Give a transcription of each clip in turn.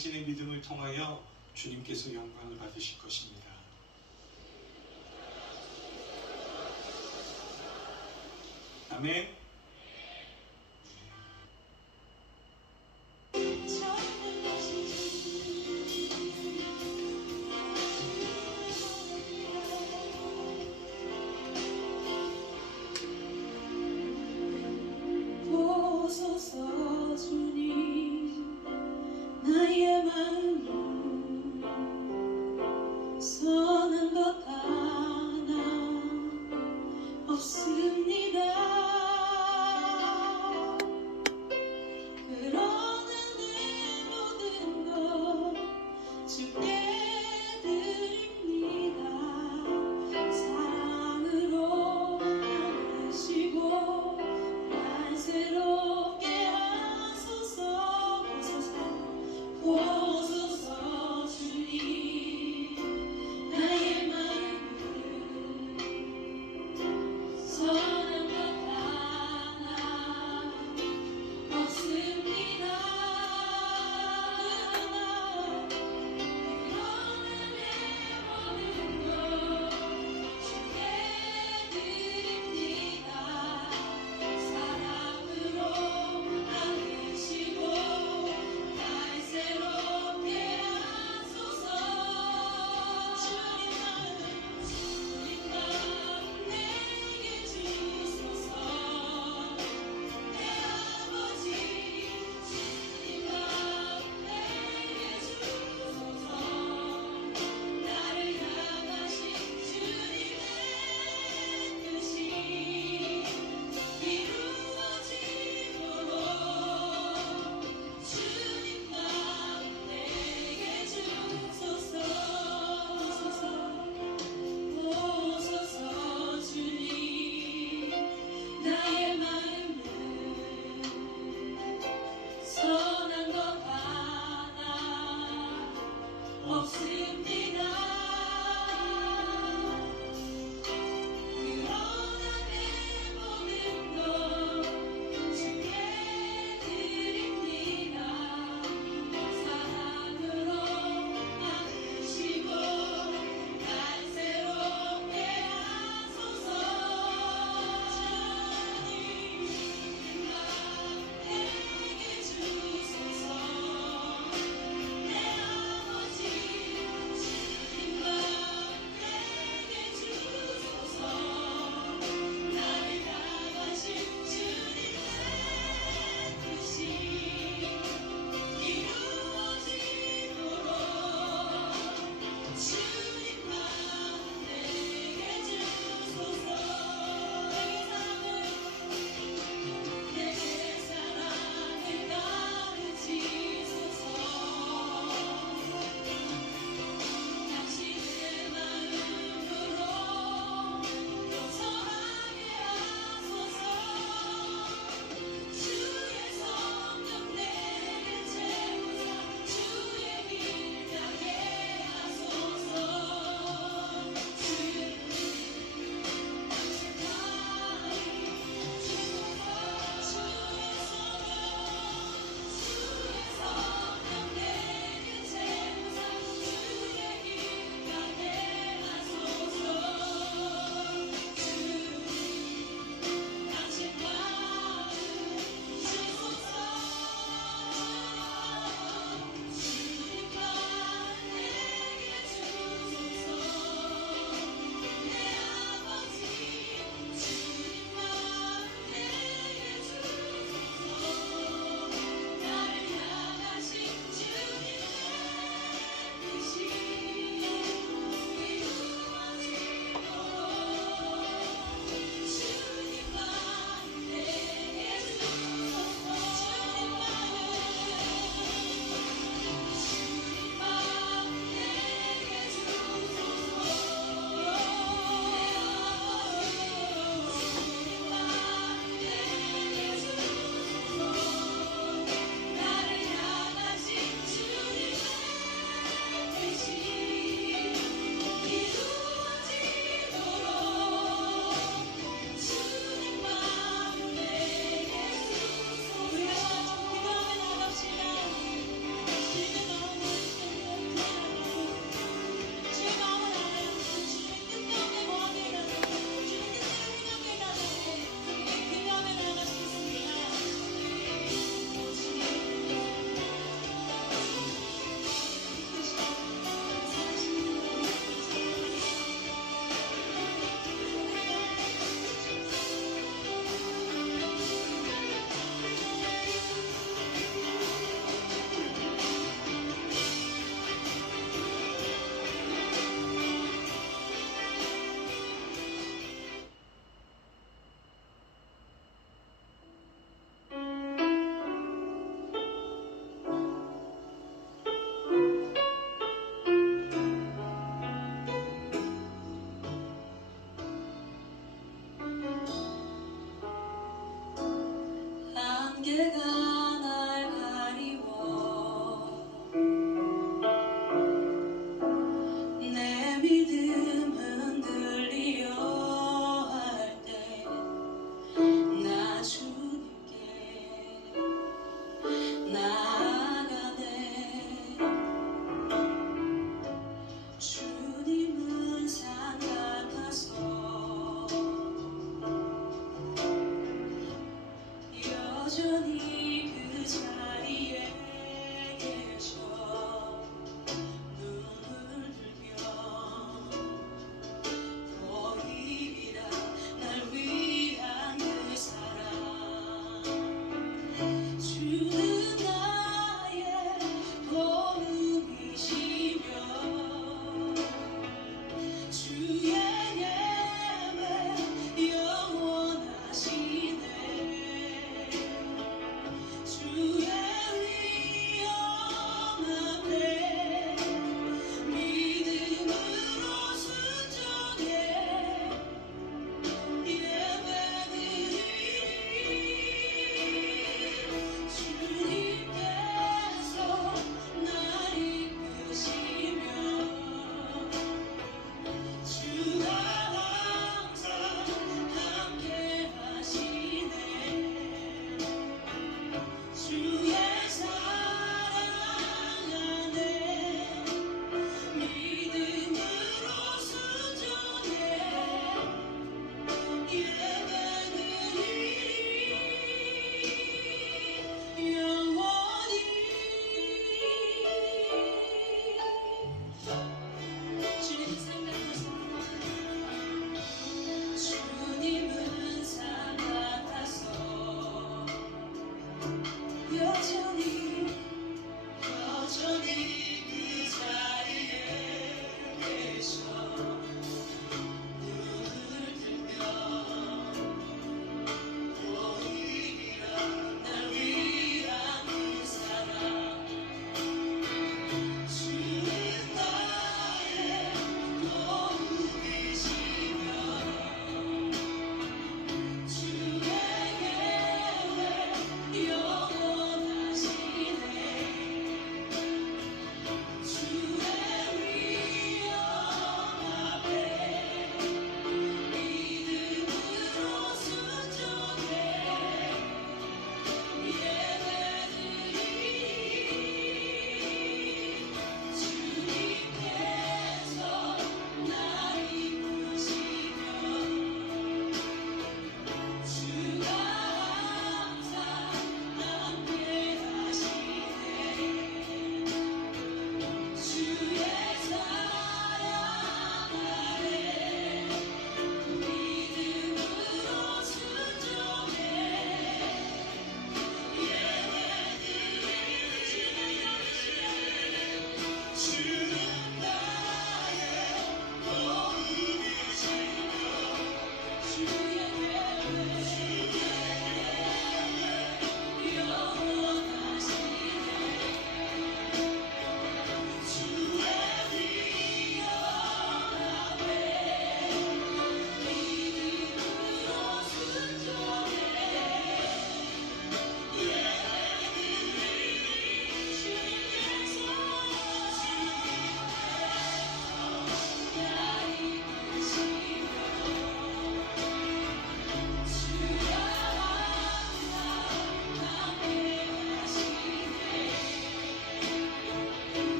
당신의 믿음을 통하여 주님께서 영광을 받으실 것입니다. 아멘. 보소서 주님, 나의 마음은 선한 것 하나 없습니다.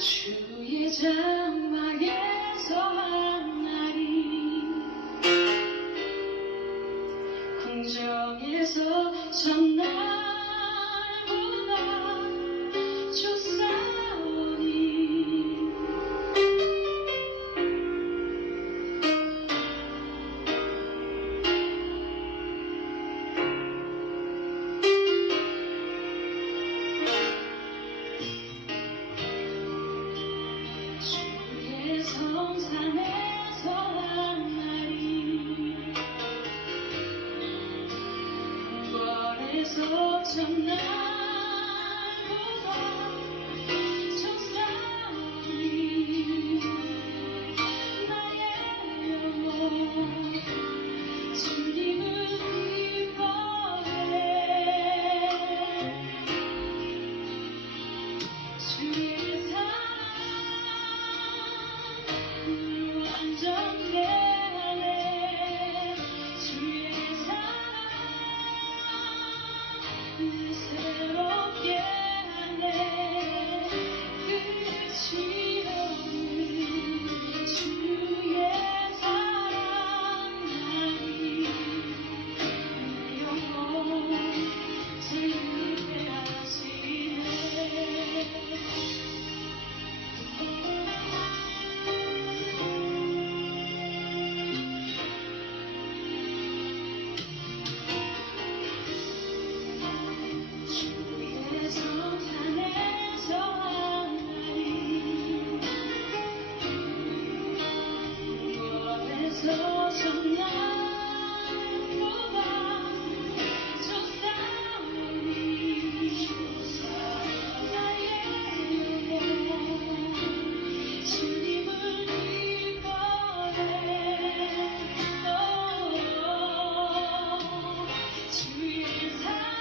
주의 장막에서 한 날이 궁정에서 전날보다 좋사오니 주의 성산에서 한 날이 궁궐에서 전날보다 좋사오니 나의 영혼 주님을 기뻐해 주의 사랑을 완전케 하네 주의 사랑을 새롭게 하네 끝이 없는 주의 사랑하니 내 영혼 즐겁게 하시네 주의 성산에서 한 날이 궁궐에서 전날보다 좋사오니 나의 영혼 주님을 기뻐해 주의 사랑을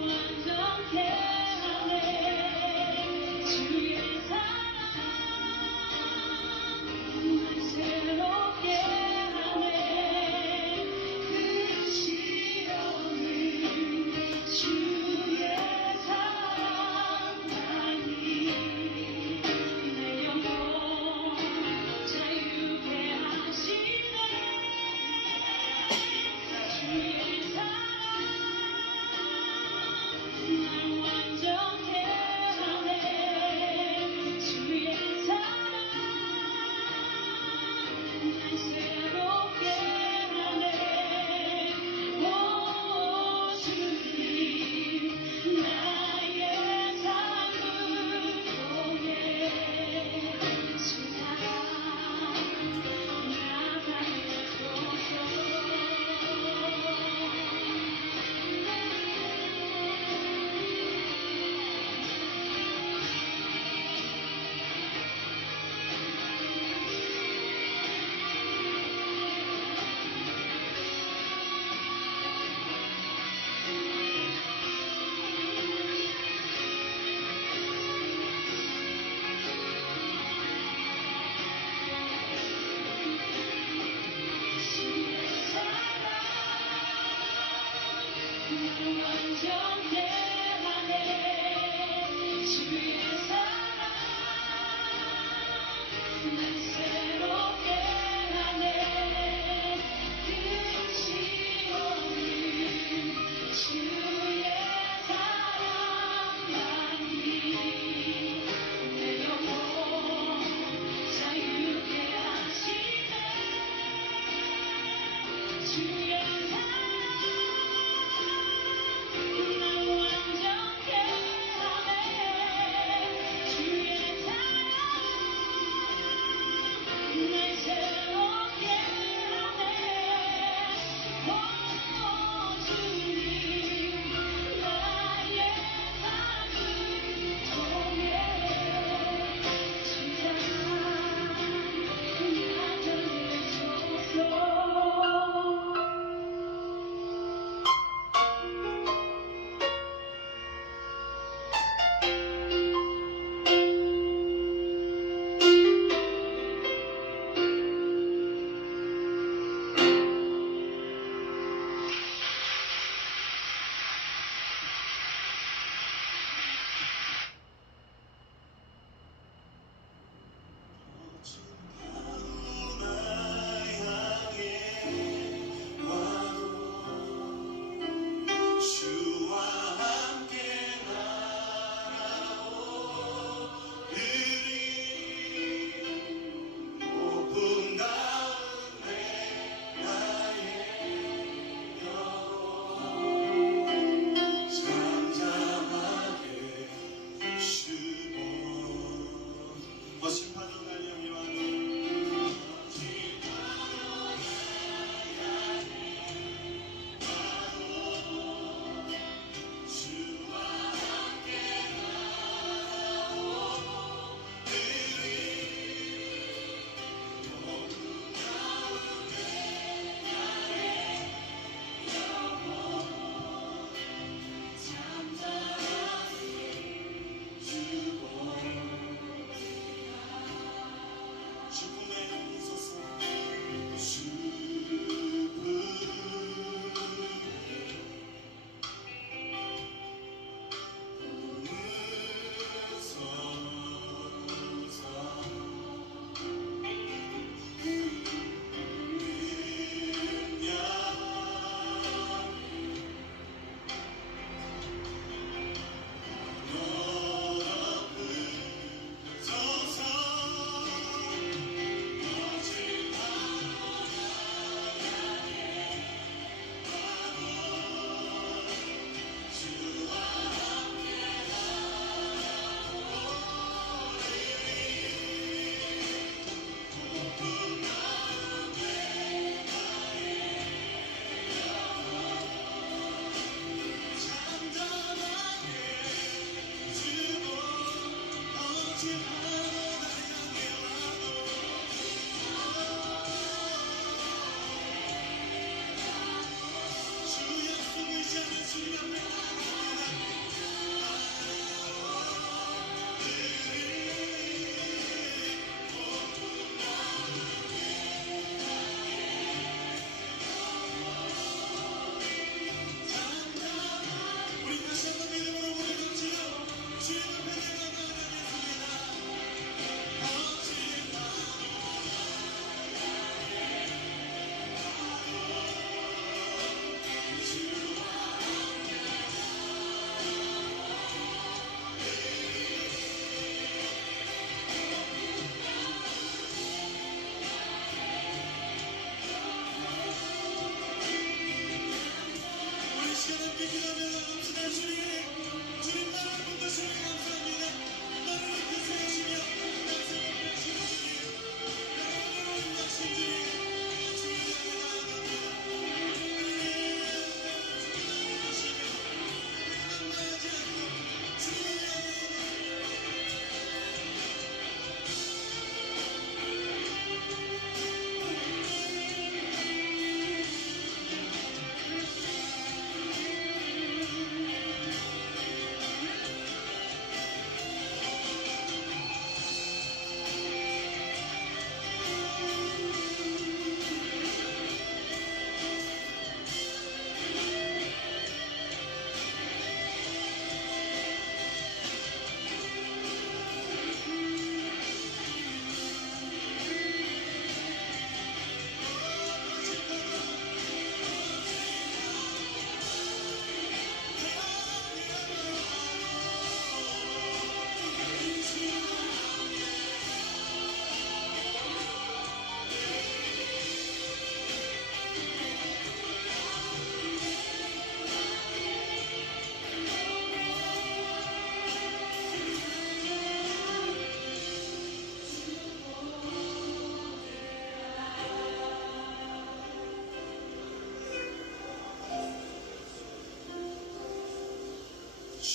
완전케 하네 주의 사랑을 새롭게 하네 끝이 없는 주의 사랑하니 내 영혼 자유케 하시네 주의 사랑 날 완전케 하네 주의 사랑 날 새롭게 하네 오 주님 나의 삶을 통해 주사랑 나가게 소서 주의 사랑 날 완전케 하네 주의 사랑 날 새롭게 하네 끝이 없는 주의 사랑하니 내 영혼 자유케 하시네 주의 사랑 날 완전케 하네 주의 사랑 날 새롭게 하네 오 주님 나의 삶을 통해 주사랑 나가게 소서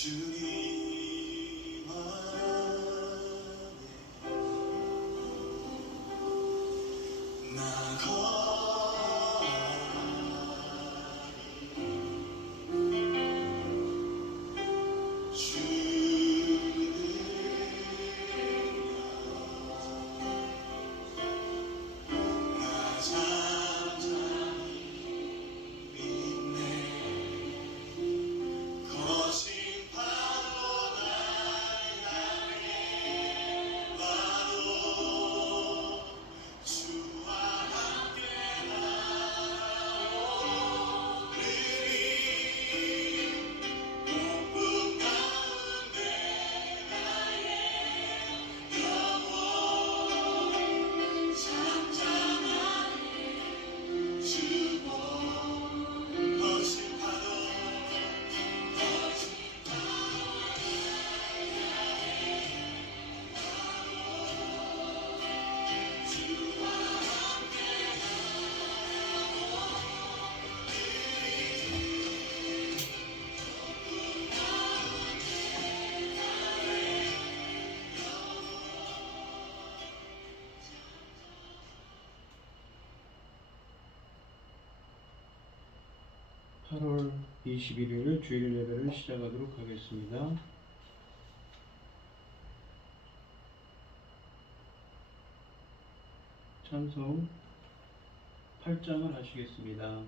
주님 안에 나 거하리 나 잠잠히 믿네 거신 파도 날 향해 와도 주와 함께 나오리니 높은 가운데 나의 영혼 잠잠하니 주고 거신 파도 (8월 21일) 주일 예배를 시작하도록 하겠습니다. 찬송 8장을 하시겠습니다.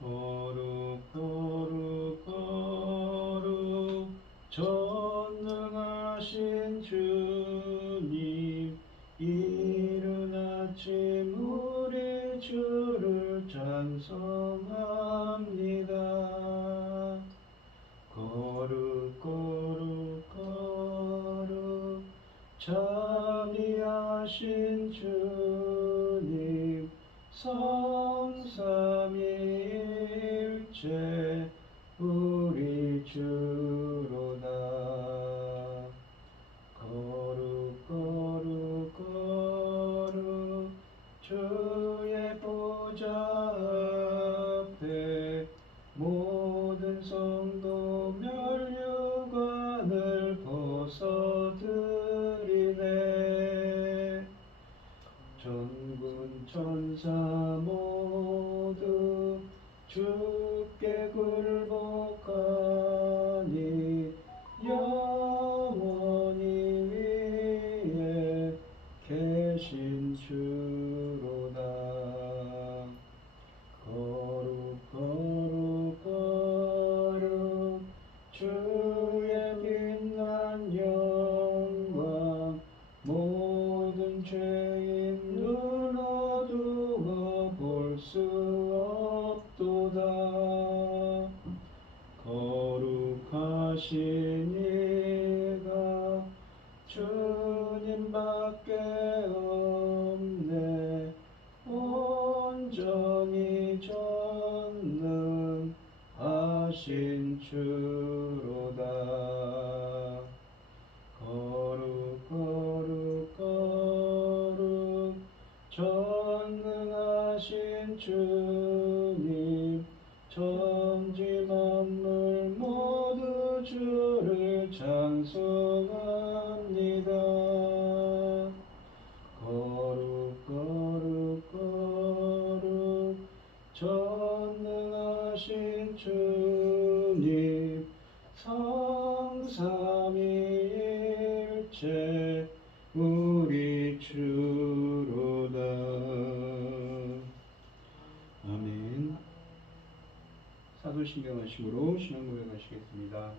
거룩 거룩 거룩 전능하신 주님 이른 아침 우리 주를 찬송합니다. 거룩 거룩 거룩 자비하신 주님 성삼위일체 우리 주로다. 거룩 거룩 거룩 주의 보좌 앞에 모든 성도 멸류관 거룩하신 이가 주님밖에 없네. 온전히 전능하신 주로다. 거룩 거룩 거룩 전능하신 주님, 천지 만물 모두 주를 찬송합니다. 거룩 거룩 거룩 전능하신 주님, 성삼위일체 우리 주로다. 아멘. 사도신경 하심으로 신앙 고백하시겠습니다.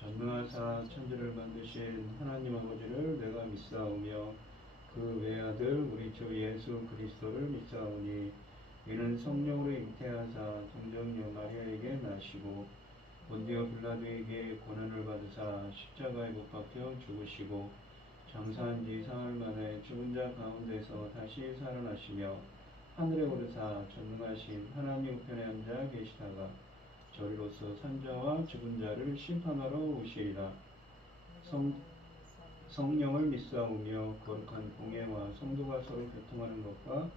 전능하사 천지를 만드신 하나님 아버지를 내가 믿사오며 그 외아들 우리 주 예수 그리스도를 믿사오니 이는 성령으로 잉태하사 동정녀 마리아에게 나시고 본디오 빌라도에게 고난을 받으사 십자가에 못 박혀 죽으시고 장사한 지 사흘 만에 죽은 자 가운데서 다시 살아나시며 하늘에 오르사 전능하신 하나님 우편에 앉아 계시다가 저리로서 산자와 죽은 자를 심판하러 오시리라. 성령을 믿사오며 거룩한 공예와 성도가 서로 교통하는 것과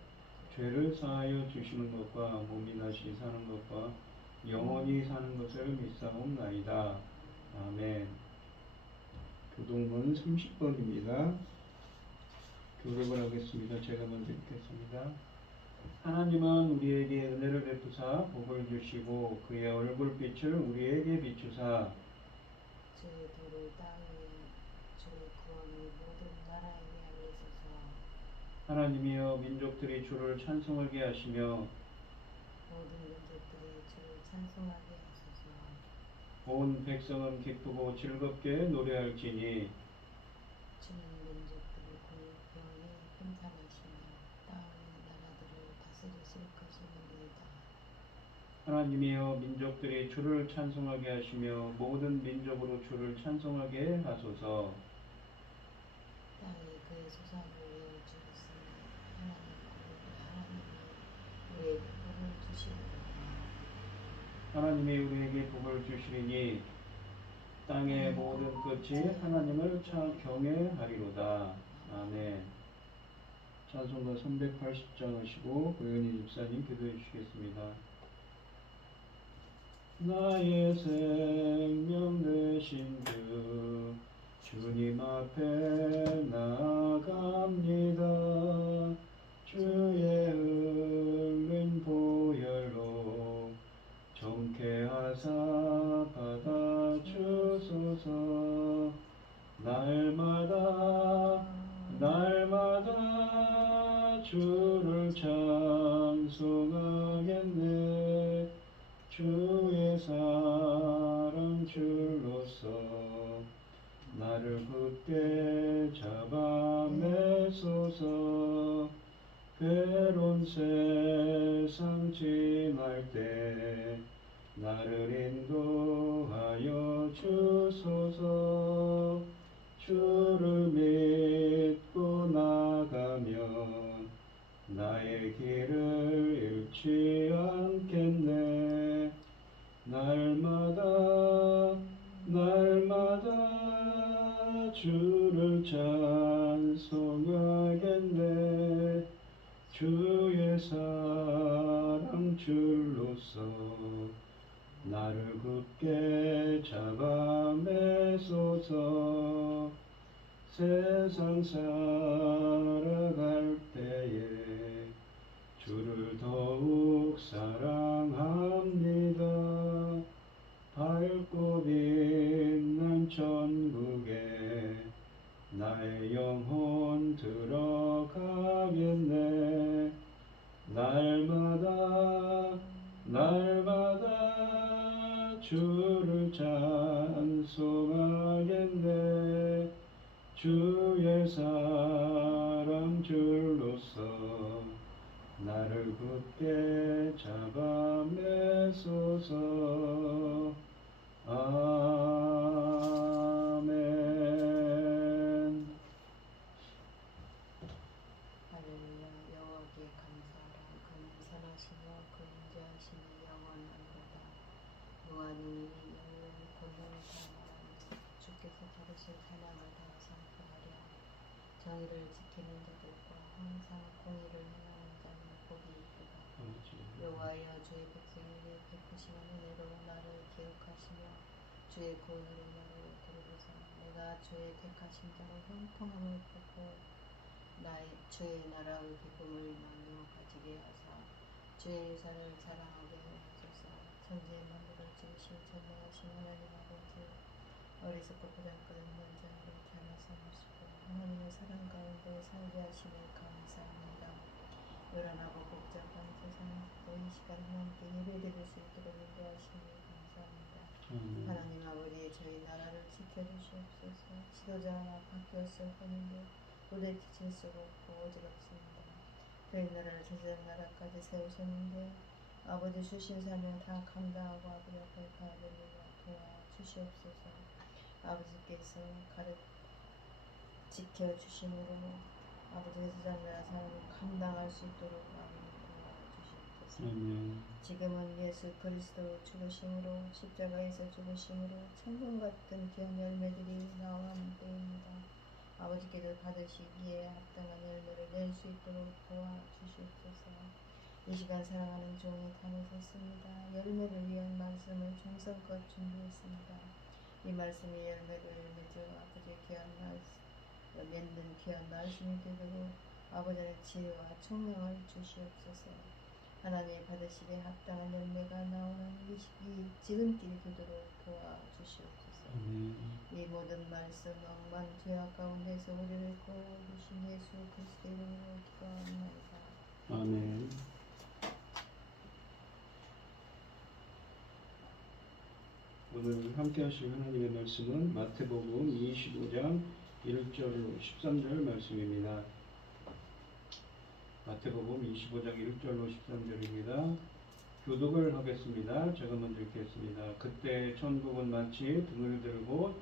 죄를 사하여 주시는 것과 몸이 다시 사는 것과 영원히 사는 것을 믿사옵나이다. 아멘. 교동문 30번입니다. 교독을 하겠습니다. 제가 먼저 읽겠습니다. 하나님은 우리에게 은혜를 베푸사 복을 주시고 그의 얼굴빛을 우리에게 비추사 주의 도를 땅에 주의 구원을 모든 나라에게 알리소서. 하나님이여 민족들이 주를 찬송하게 하시며 모든 민족들이 주를 찬송하게 하소서. 온 백성은 기쁘고 즐겁게 노래할지니 주는 민족들을 공평히 평탄하시며 땅의 나라들을 다스리실 것임이니이다. 하나님이여 민족들이 주를 찬송하게 하시며 모든 민족으로 주를 찬송하게 하소서. 땅이 그의 소산을 위해 주었으니 하나님이 우리에게 복을 주시리로다. 하나님이 우리에게 복을 주시리니 땅의 모든 끝이 하나님을 경외하리로다. 아멘. 찬송가 380장 하시고 고현희 집사님 기도해 주시겠습니다. 나의 생명 되신 주 주님 앞에 나아갑니다. 주의 흘린 보혈로 정케하사 받아주소서. 날마다 주를 찬송하겠네. 주의 사랑 줄로서 나를 굳게 잡아매소서. 괴로운 세상 지날 때 나를 인도하여 주소서. 주를 믿고 나가면 나의 길을 잃지 않겠네. 날마다 주를 찬송하겠네. 주의 사랑 줄로서 나를 굳게 잡아매소서. 세상 살아갈 때에 주를 더욱 사랑합니다. 밝고 빛난 천국에 나의 영혼 들어가겠네. 날마다 주를 찬송하겠네. 주의 사랑 줄로서 나를 굳게 잡아매소서. 받으실 사명을 다 성취하려 정의를 지키는 자들과 항상 공의를 행하는 자는 복이 있도다. 여호와여 주의 백성에게 베푸시는 은혜로 나를 기억하시며 주의 구원으로 나를 들으소서. 내가 주의 택하신 자로 형통함을 보고 주의 나라의 기쁨을 나누어 가지게 하사 주의 유산을 자랑하게 하소서. 천지의 만물을 지으신 전능하신 하나님 아버지, 어리석고 보잘것 없는 자를 잘라 삼으시고 하나님의 사랑 가운데 살게 하시니 감사합니다. 요란하고 복잡한 세상에서도 이 시간 하나님께 예배드릴 수 있도록 인도하시니 감사합니다. 하나님 아버지, 저희 나라를 지켜주시옵소서. 지도자가 바뀌었을 뿐인데 도대체 수 없고 어지럽습니다. 저희 나라를 제사장 나라까지 세우셨는데 아버지 주신 사명 다 감당하고 아버지 앞에 가드리며 도와주시옵소서. 아버지께서 지켜주심으로 아버지 제사장 나라 사명을 감당할 수 있도록 아버지 도와주시옵소서. 지금은 예수 그리스도 죽으심으로 십자가에서 죽으심으로 천국 같은 귀한 열매들이 나오는 때입니다. 아버지께서 받으시기에 합당한 열매를 낼 수 있도록 도와주시옵소서. 이 시간 사랑하는 종이 담에 섰습니다. 열매를 위한 말씀을 정성껏 준비했습니다. 이 말씀이 열매로 맺어 아버지의 귀한 말씀, 맺는 귀한 말씀이 되도록 아버지의 지혜와 총명을 주시옵소서. 하나님 받으시기에 합당한 열매가 나오는 이 시기 지름길이 되도록 도와주시옵소서. 이 모든 말씀 억만 죄악 가운데서 우리를 구원해주신 예수 그리스도의 이름으로 기도하옵나이다. 아멘. 오늘 함께 하실 하나님의 말씀은 마태복음 25장 1절로 13절 말씀입니다. 마태복음 25장 1절로 13절입니다. 교독을 하겠습니다. 제가 먼저 읽겠습니다. 그때 천국은 마치 등을 들고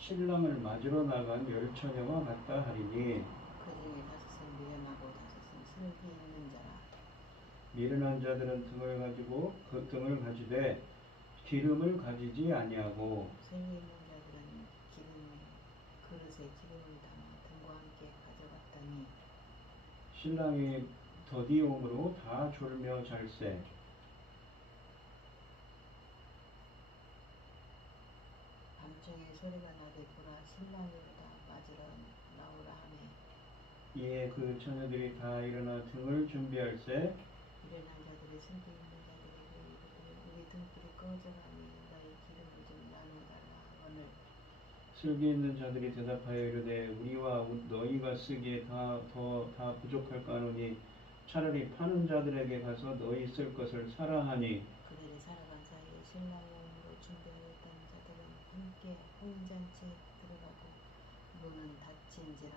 신랑을 맞으러 나간 열 처녀와 같다 하리니, 그 중에 다섯은 미련하고 다섯은 슬기 있는 자라. 미련한 자들은 등을 가지고 그 등을 가지되 기름을 가지지 아니하고, 슬기 있는 자들은 그릇에 기름을 담아 등과 함께 가져갔더니 신랑이 더디움으로 다 졸며 잘세. 밤중에 소리가 나되 보라 신랑이로다 맞으러 나오라 하매 이에 그 처녀들이 다 일어나 등을 준비할세. 미련한 자들이 슬기 있는 자들에게 이르되 우리 등불이 꺼져가니 너희 기름을 좀 나눠달라 하거늘 슬기 있는 자들이 대답하여 이르되 우리와 너희가 쓰기에 다 부족할까 하노니 차라리 파는 자들에게 가서 너희 쓸 것을 사라 하니, 그들이 살아간 사이에 신랑이 오므로 준비하였던 자들은 함께 혼인잔치에 들어가고 문은 닫힌지라.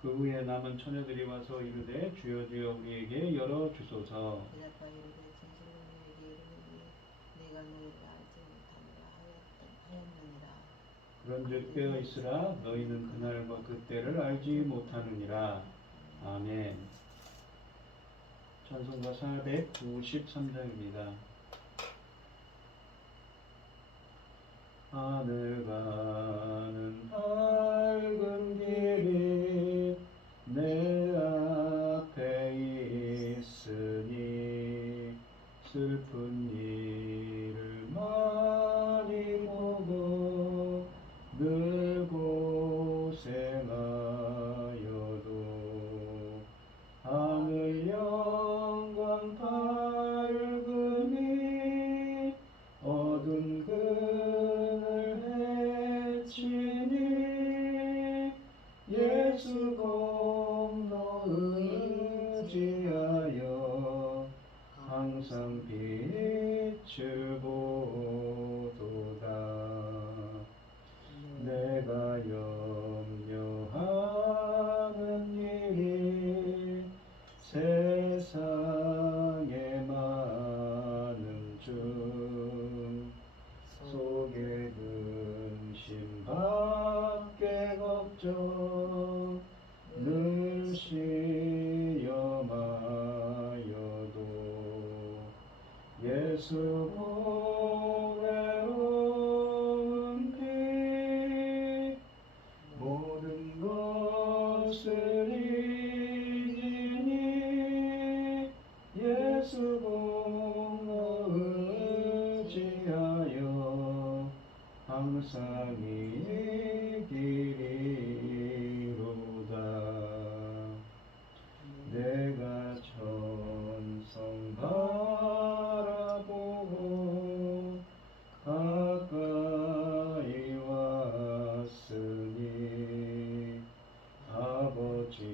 그 후에 남은 처녀들이 와서 이르되 주여 주여 우리에게 열어 주소서. 대답하여 이르되 진실로 너희에게 이르노니 내가 너희를 알지 못하노라 하였느니라. 그런즉 깨어 있으라. 너희는 그날과 그때를 알지 못하느니라. 아멘. 찬송가 493장입니다. 하늘 가는 밝은 길이 내 앞에 있으니 슬픈 일을 많이 보고 늘 고생하여도 하늘 영광 밝음이 어두운 그늘 헤치니 예수 공로 의지하여 항상 빛을 보도다. 내가 염려하는 일이 세상에 많은 중 속에 근심 밖에 걱정 늘 시험하여도 예수 보배로운 피 영상의 길이로다. 내가 천성 바라보고 가까이 왔으니 아버지의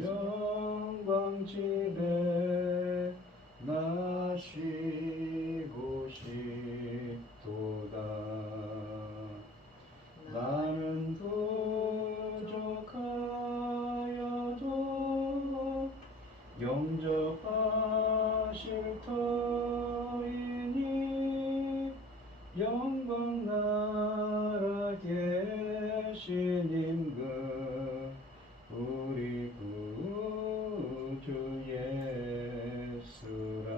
영광 집에 나 쉬고 싶도다. 나는 부족하여도 영접하실 터이니 영광 나라 계신 임금 우리 구주 예수라.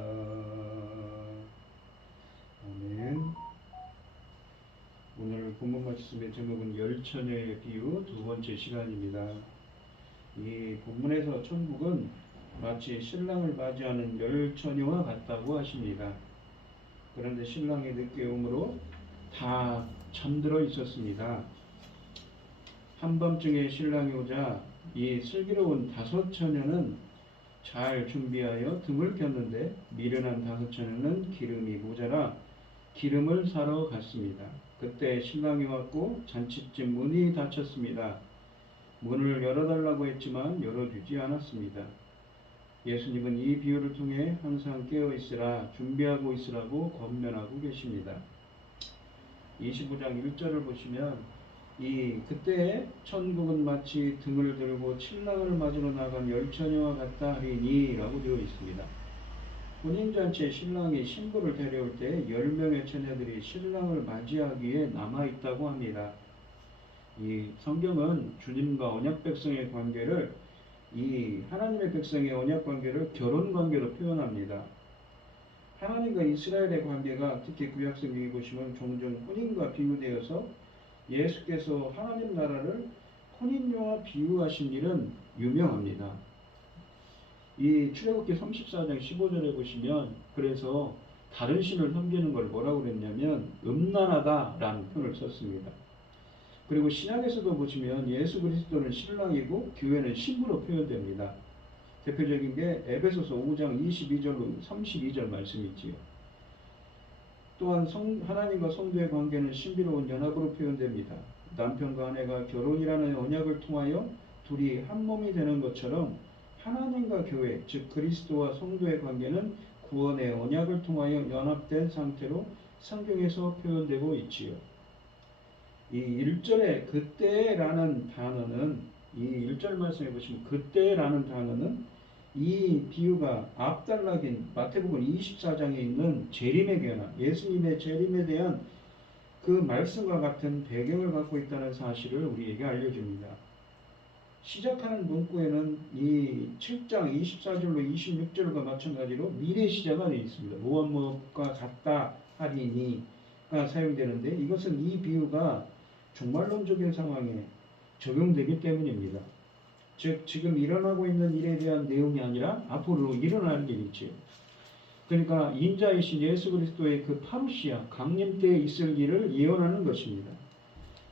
아멘. 오늘 본문 말씀의 제목은 열처녀의 비유 두 번째 시간입니다. 이 본문에서 천국은 마치 신랑을 맞이하는 열처녀와 같다고 하십니다. 그런데 신랑이 늦게 오므로 다 잠들어 있었습니다. 한밤중에 신랑이 오자 이 슬기로운 다섯 처녀는 잘 준비하여 등을 폈는데 미련한 다섯 처녀는 기름이 모자라 기름을 사러 갔습니다. 그때 신랑이 왔고 잔치집 문이 닫혔습니다. 문을 열어달라고 했지만 열어주지 않았습니다. 예수님은 이 비유를 통해 항상 깨어있으라, 준비하고 있으라고 권면하고 계십니다. 25장 1절을 보시면 그때 천국은 마치 등을 들고 신랑을 맞으러 나간 열처녀와 같다 하리니 라고 되어 있습니다. 혼인잔치에 신랑이 신부를 데려올 때 10명의 처녀들이 신랑을 맞이하기 위해 남아있다고 합니다. 이 성경은 주님과 언약 백성의 관계를 이 하나님의 백성의 언약 관계를 결혼 관계로 표현합니다. 하나님과 이스라엘의 관계가 특히 구약 성경에 보시면 종종 혼인과 비유되어서 예수께서 하나님 나라를 혼인녀와 비유하신 일은 유명합니다. 이 출애굽기 34장 15절에 보시면 그래서 다른 신을 섬기는 걸 뭐라고 그랬냐면 음란하다라는 표현을 썼습니다. 그리고 신약에서도 보시면 예수 그리스도는 신랑이고 교회는 신부로 표현됩니다. 대표적인 게 에베소서 5장 22절로 32절 말씀이지요. 또한 하나님과 성도의 관계는 신비로운 연합으로 표현됩니다. 남편과 아내가 결혼이라는 언약을 통하여 둘이 한 몸이 되는 것처럼 하나님과 교회, 즉 그리스도와 성도의 관계는 구원의 언약을 통하여 연합된 상태로 성경에서 표현되고 있지요. 이 1절에 그때라는 단어는 이 1절 말씀해 보시면 그때라는 단어는 이 비유가 앞단락인 마태복음 24장에 있는 재림의 변화, 예수님의 재림에 대한 그 말씀과 같은 배경을 갖고 있다는 사실을 우리에게 알려줍니다. 시작하는 문구에는 이 7장 24절로 26절과 마찬가지로 미래 시제가 되어 있습니다. 무엇과 같다 하리니가 사용되는데 이것은 이 비유가 종말론적인 상황에 적용되기 때문입니다. 즉 지금 일어나고 있는 일에 대한 내용이 아니라 앞으로 일어날 일이지요. 그러니까 인자이신 예수 그리스도의 그 파루시아 강림 때에 있을 일을 예언하는 것입니다.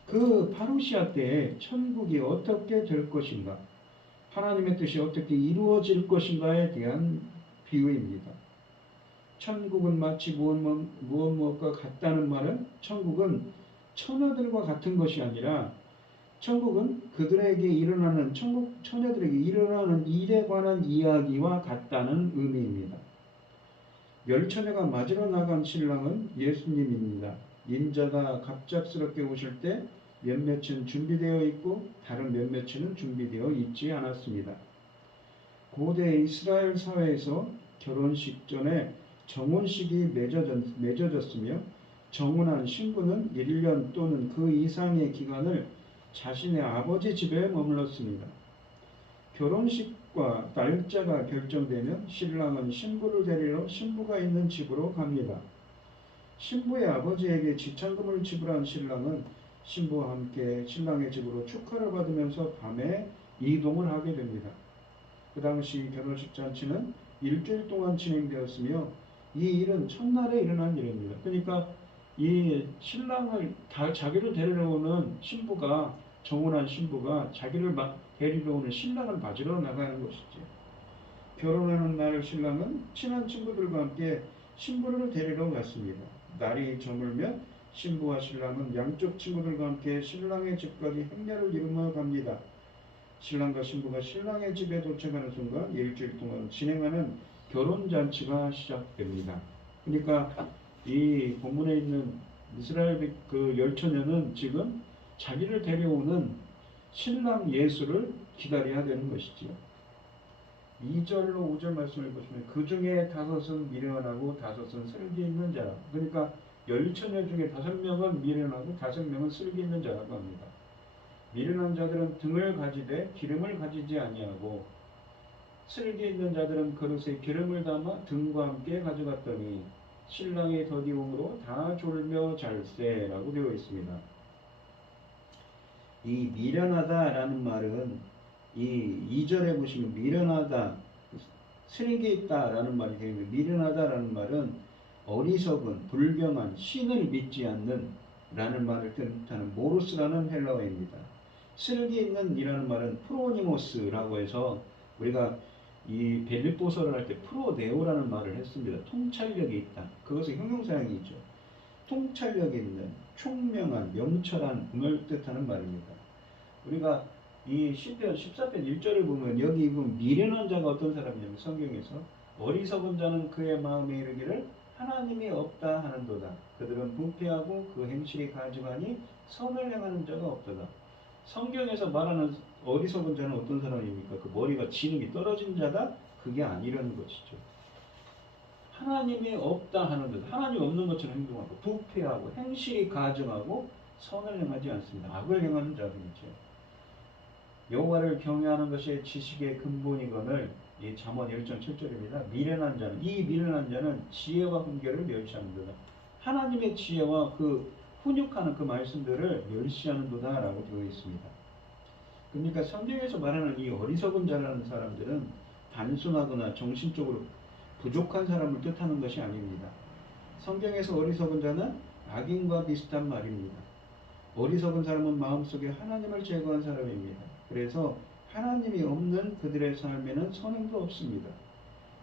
그 파루시아 때에 천국이 어떻게 될 것인가, 하나님의 뜻이 어떻게 이루어질 것인가에 대한 비유입니다. 천국은 마치 무엇과 같다는 말은 천국은 처녀들과 같은 것이 아니라 천국은 그들에게 일어나는 천국 처녀들에게 일어나는 일에 관한 이야기와 같다는 의미입니다. 열처녀가 맞으러 나간 신랑은 예수님입니다. 인자가 갑작스럽게 오실 때 몇몇은 준비되어 있고 다른 몇몇은 준비되어 있지 않았습니다. 고대 이스라엘 사회에서 결혼식 전에 정혼식이 맺어졌으며 정혼한 신부는 1년 또는 그 이상의 기간을 자신의 아버지 집에 머물렀습니다. 결혼식과 날짜가 결정되면 신랑은 신부를 데리러 신부가 있는 집으로 갑니다. 신부의 아버지에게 지참금을 지불한 신랑은 신부와 함께 신랑의 집으로 축하를 받으면서 밤에 이동을 하게 됩니다. 그 당시 결혼식 잔치는 일주일 동안 진행되었으며 이 일은 첫날에 일어난 일입니다. 그러니까 이 신랑을 자기를 데리러 오는 신부가, 정혼한 신부가 자기를 데리러 오는 신랑을 맞으러 나가는 것이지. 결혼하는 날 신랑은 친한 친구들과 함께 신부를 데리러 갔습니다. 날이 저물면 신부와 신랑은 양쪽 친구들과 함께 신랑의 집까지 행렬을 이루며 갑니다. 신랑과 신부가 신랑의 집에 도착하는 순간 일주일 동안 진행하는 결혼잔치가 시작됩니다. 그러니까 이 본문에 있는 이스라엘 그 열처녀는 지금 자기를 데려오는 신랑 예수를 기다려야 되는 것이지요. 2절로 5절 말씀을 보시면 그 중에 5은 미련하고 5은 슬기 있는 자라. 그러니까 열처녀 중에 5명은 미련하고 5명은 슬기 있는 자라고 합니다. 미련한 자들은 등을 가지되 기름을 가지지 아니하고 슬기 있는 자들은 그릇에 기름을 담아 등과 함께 가져갔더니 신랑의 더디움으로 다 졸며 잘세라고 되어 있습니다. 이 미련하다라는 말은 이 2절에 보시면 미련하다, 슬기 있다라는 말이 되어 있는데, 미련하다라는 말은 어리석은, 불경한, 신을 믿지 않는 라는 말을 뜻하는 모르스라는 헬라어입니다. 슬기 있는 이라는 말은 프로니모스라고 해서 우리가 이 빌립보서를 할 때 프로네오라는 말을 했습니다. 통찰력이 있다. 그것은 형용사형이죠. 통찰력 있는, 총명한, 명철한을 뜻하는 말입니다. 우리가 이 시편 14편 1절을 보면 여기 보면 미련한 자가 어떤 사람이냐면 성경에서 어리석은 자는 그의 마음에 이르기를 하나님이 없다 하는도다. 그들은 부패하고 그 행실이 가증하니 선을 행하는 자가 없도다. 성경에서 말하는 어리석은 자는 어떤 사람입니까? 그 머리가 지능이 떨어진 자다? 그게 아니라는 것이죠. 하나님이 없다 하는데도 하나님 없는 것처럼 행동하고 부패하고 행실이 가증하고 선을 행하지 않습니다. 악을 행하는 자들이죠. 여호와를 경외하는 것이 지식의 근본이거늘 이 잠언 1장 7절입니다. 미련한 자는 이 미련한 자는 지혜와 훈계를 멸시하는도다. 하나님의 지혜와 그 훈육하는 그 말씀들을 멸시하는도다라고 되어 있습니다. 그러니까 성경에서 말하는 이 어리석은 자라는 사람들은 단순하거나 정신적으로 부족한 사람을 뜻하는 것이 아닙니다. 성경에서 어리석은 자는 악인과 비슷한 말입니다. 어리석은 사람은 마음속에 하나님을 제거한 사람입니다. 그래서 하나님이 없는 그들의 삶에는 선행도 없습니다.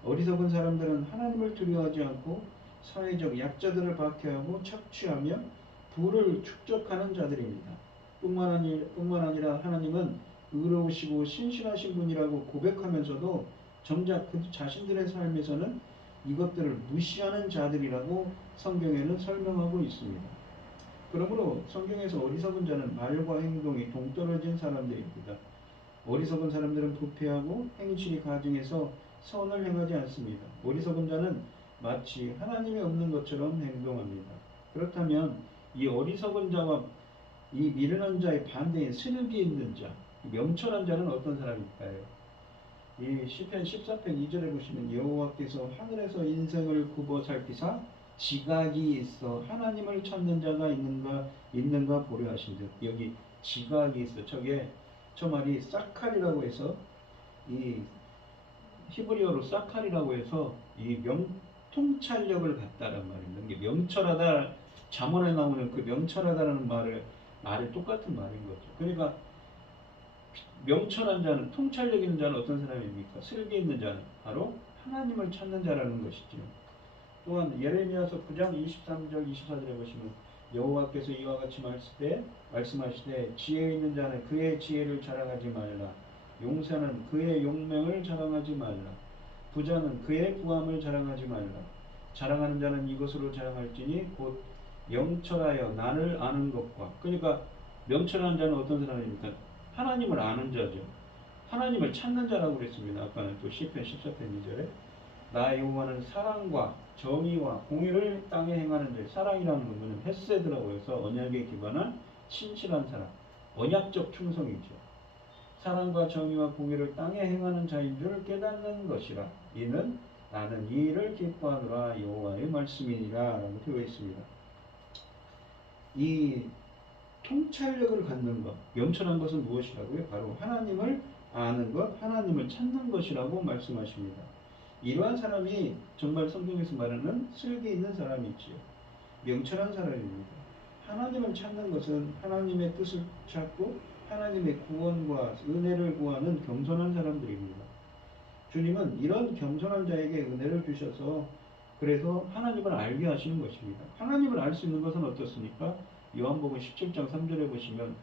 어리석은 사람들은 하나님을 두려워하지 않고 사회적 약자들을 박해하고 착취하며 부를 축적하는 자들입니다. 뿐만 아니라 하나님은 의로우시고 신실하신 분이라고 고백하면서도 정작 그 자신들의 삶에서는 이것들을 무시하는 자들이라고 성경에는 설명하고 있습니다. 그러므로 성경에서 어리석은 자는 말과 행동이 동떨어진 사람들입니다. 어리석은 사람들은 부패하고 행실이 가증해서 선을 행하지 않습니다. 어리석은 자는 마치 하나님이 없는 것처럼 행동합니다. 그렇다면 이 어리석은 자와 이 미련한 자의 반대인 슬기 있는 자, 명철한 자는 어떤 사람일까요? 이 시편 14편 2절에 보시면 여호와께서 하늘에서 인생을 굽어 살피사 지각이 있어 하나님을 찾는 자가 있는가 보려 하신 듯. 여기 지각이 있어. 저 말이 사칼이라고 해서 이 히브리어로 사칼이라고 해서 이 통찰력을 갖다란 말입니다. 이게 명철하다, 잠언에 나오는 그 명철하다라는 말이 똑같은 말인 거죠. 그러니까 명철한 자는, 통찰력 있는 자는 어떤 사람입니까? 슬기 있는 자는 바로 하나님을 찾는 자라는 것이죠. 또한 예레미야서 9장 23절 24절에 보시면 여호와께서 이와 같이 말씀하시되 지혜 있는 자는 그의 지혜를 자랑하지 말라. 용사는 그의 용맹을 자랑하지 말라. 부자는 그의 부함을 자랑하지 말라. 자랑하는 자는 이것으로 자랑할지니 곧 명철하여 나를 아는 것과. 그러니까 명철한 자는 어떤 사람입니까? 하나님을 아는 자죠. 하나님을 찾는 자라고 그랬습니다. 아까는 또 시편 14편 2절에 나 여호와는 사랑과 정의와 공의를 땅에 행하는 자. 사랑이라는 것은 헤세드라고 해서 언약에 기반한 신실한 사람, 언약적 충성이죠. 사랑과 정의와 공의를 땅에 행하는 자인 줄 깨닫는 것이라. 이는 나는 이 일을 기뻐하노라 여호와의 말씀이니라 라고 되어 있습니다. 이 통찰력을 갖는 것, 명철한 것은 무엇이라고요? 바로 하나님을 아는 것, 하나님을 찾는 것이라고 말씀하십니다. 이러한 사람이 정말 성경에서 말하는 슬기 있는 사람이지요. 명철한 사람입니다. 하나님을 찾는 것은 하나님의 뜻을 찾고 하나님의 구원과 은혜를 구하는 겸손한 사람들입니다. 주님은 이런 겸손한 자에게 은혜를 주셔서 그래서 하나님을 알게 하시는 것입니다. 하나님을 알 수 있는 것은 어떻습니까? 요한복음 17장 3절에 보시면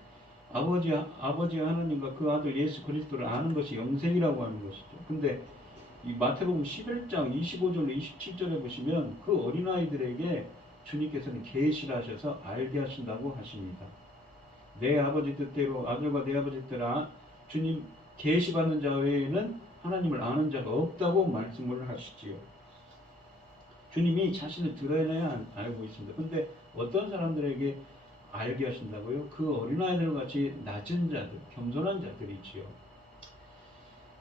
아버지 하나님과 그 아들 예수 그리스도를 아는 것이 영생이라고 하는 것이죠. 근데 이 마태복음 11장 25절로 27절에 보시면 그 어린아이들에게 주님께서는 계시를 하셔서 알게 하신다고 하십니다. 내 아버지 뜻대로 아들과 내 아버지 뜻대로 주님 계시받는 자 외에는 하나님을 아는 자가 없다고 말씀을 하시지요. 주님이 자신을 드러내야 알고 있습니다. 근데 어떤 사람들에게 알게 하신다고요? 그 어린아이들 같이 낮은 자들, 겸손한 자들이지요.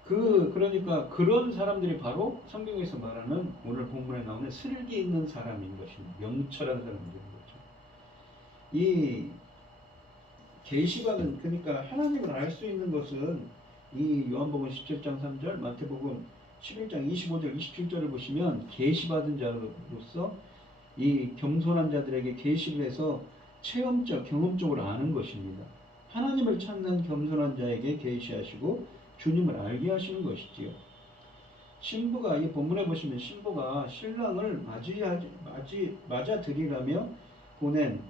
그러니까 그런 사람들이 바로 성경에서 말하는 오늘 본문에 나오는 슬기 있는 사람인 것입니다. 명철한 사람들인 거죠. 이 계시받은 그러니까 하나님을 알 수 있는 것은 이 요한복음 17장 3절, 마태복음 11장 25절, 27절을 보시면 계시받은 자로서 이 겸손한 자들에게 계시를 해서 체험적, 경험적으로 아는 것입니다. 하나님을 찾는 겸손한 자에게 계시하시고 주님을 알게 하시는 것이지요. 신부가 이 본문에 보시면 신부가 신랑을 맞아들이라며 보낸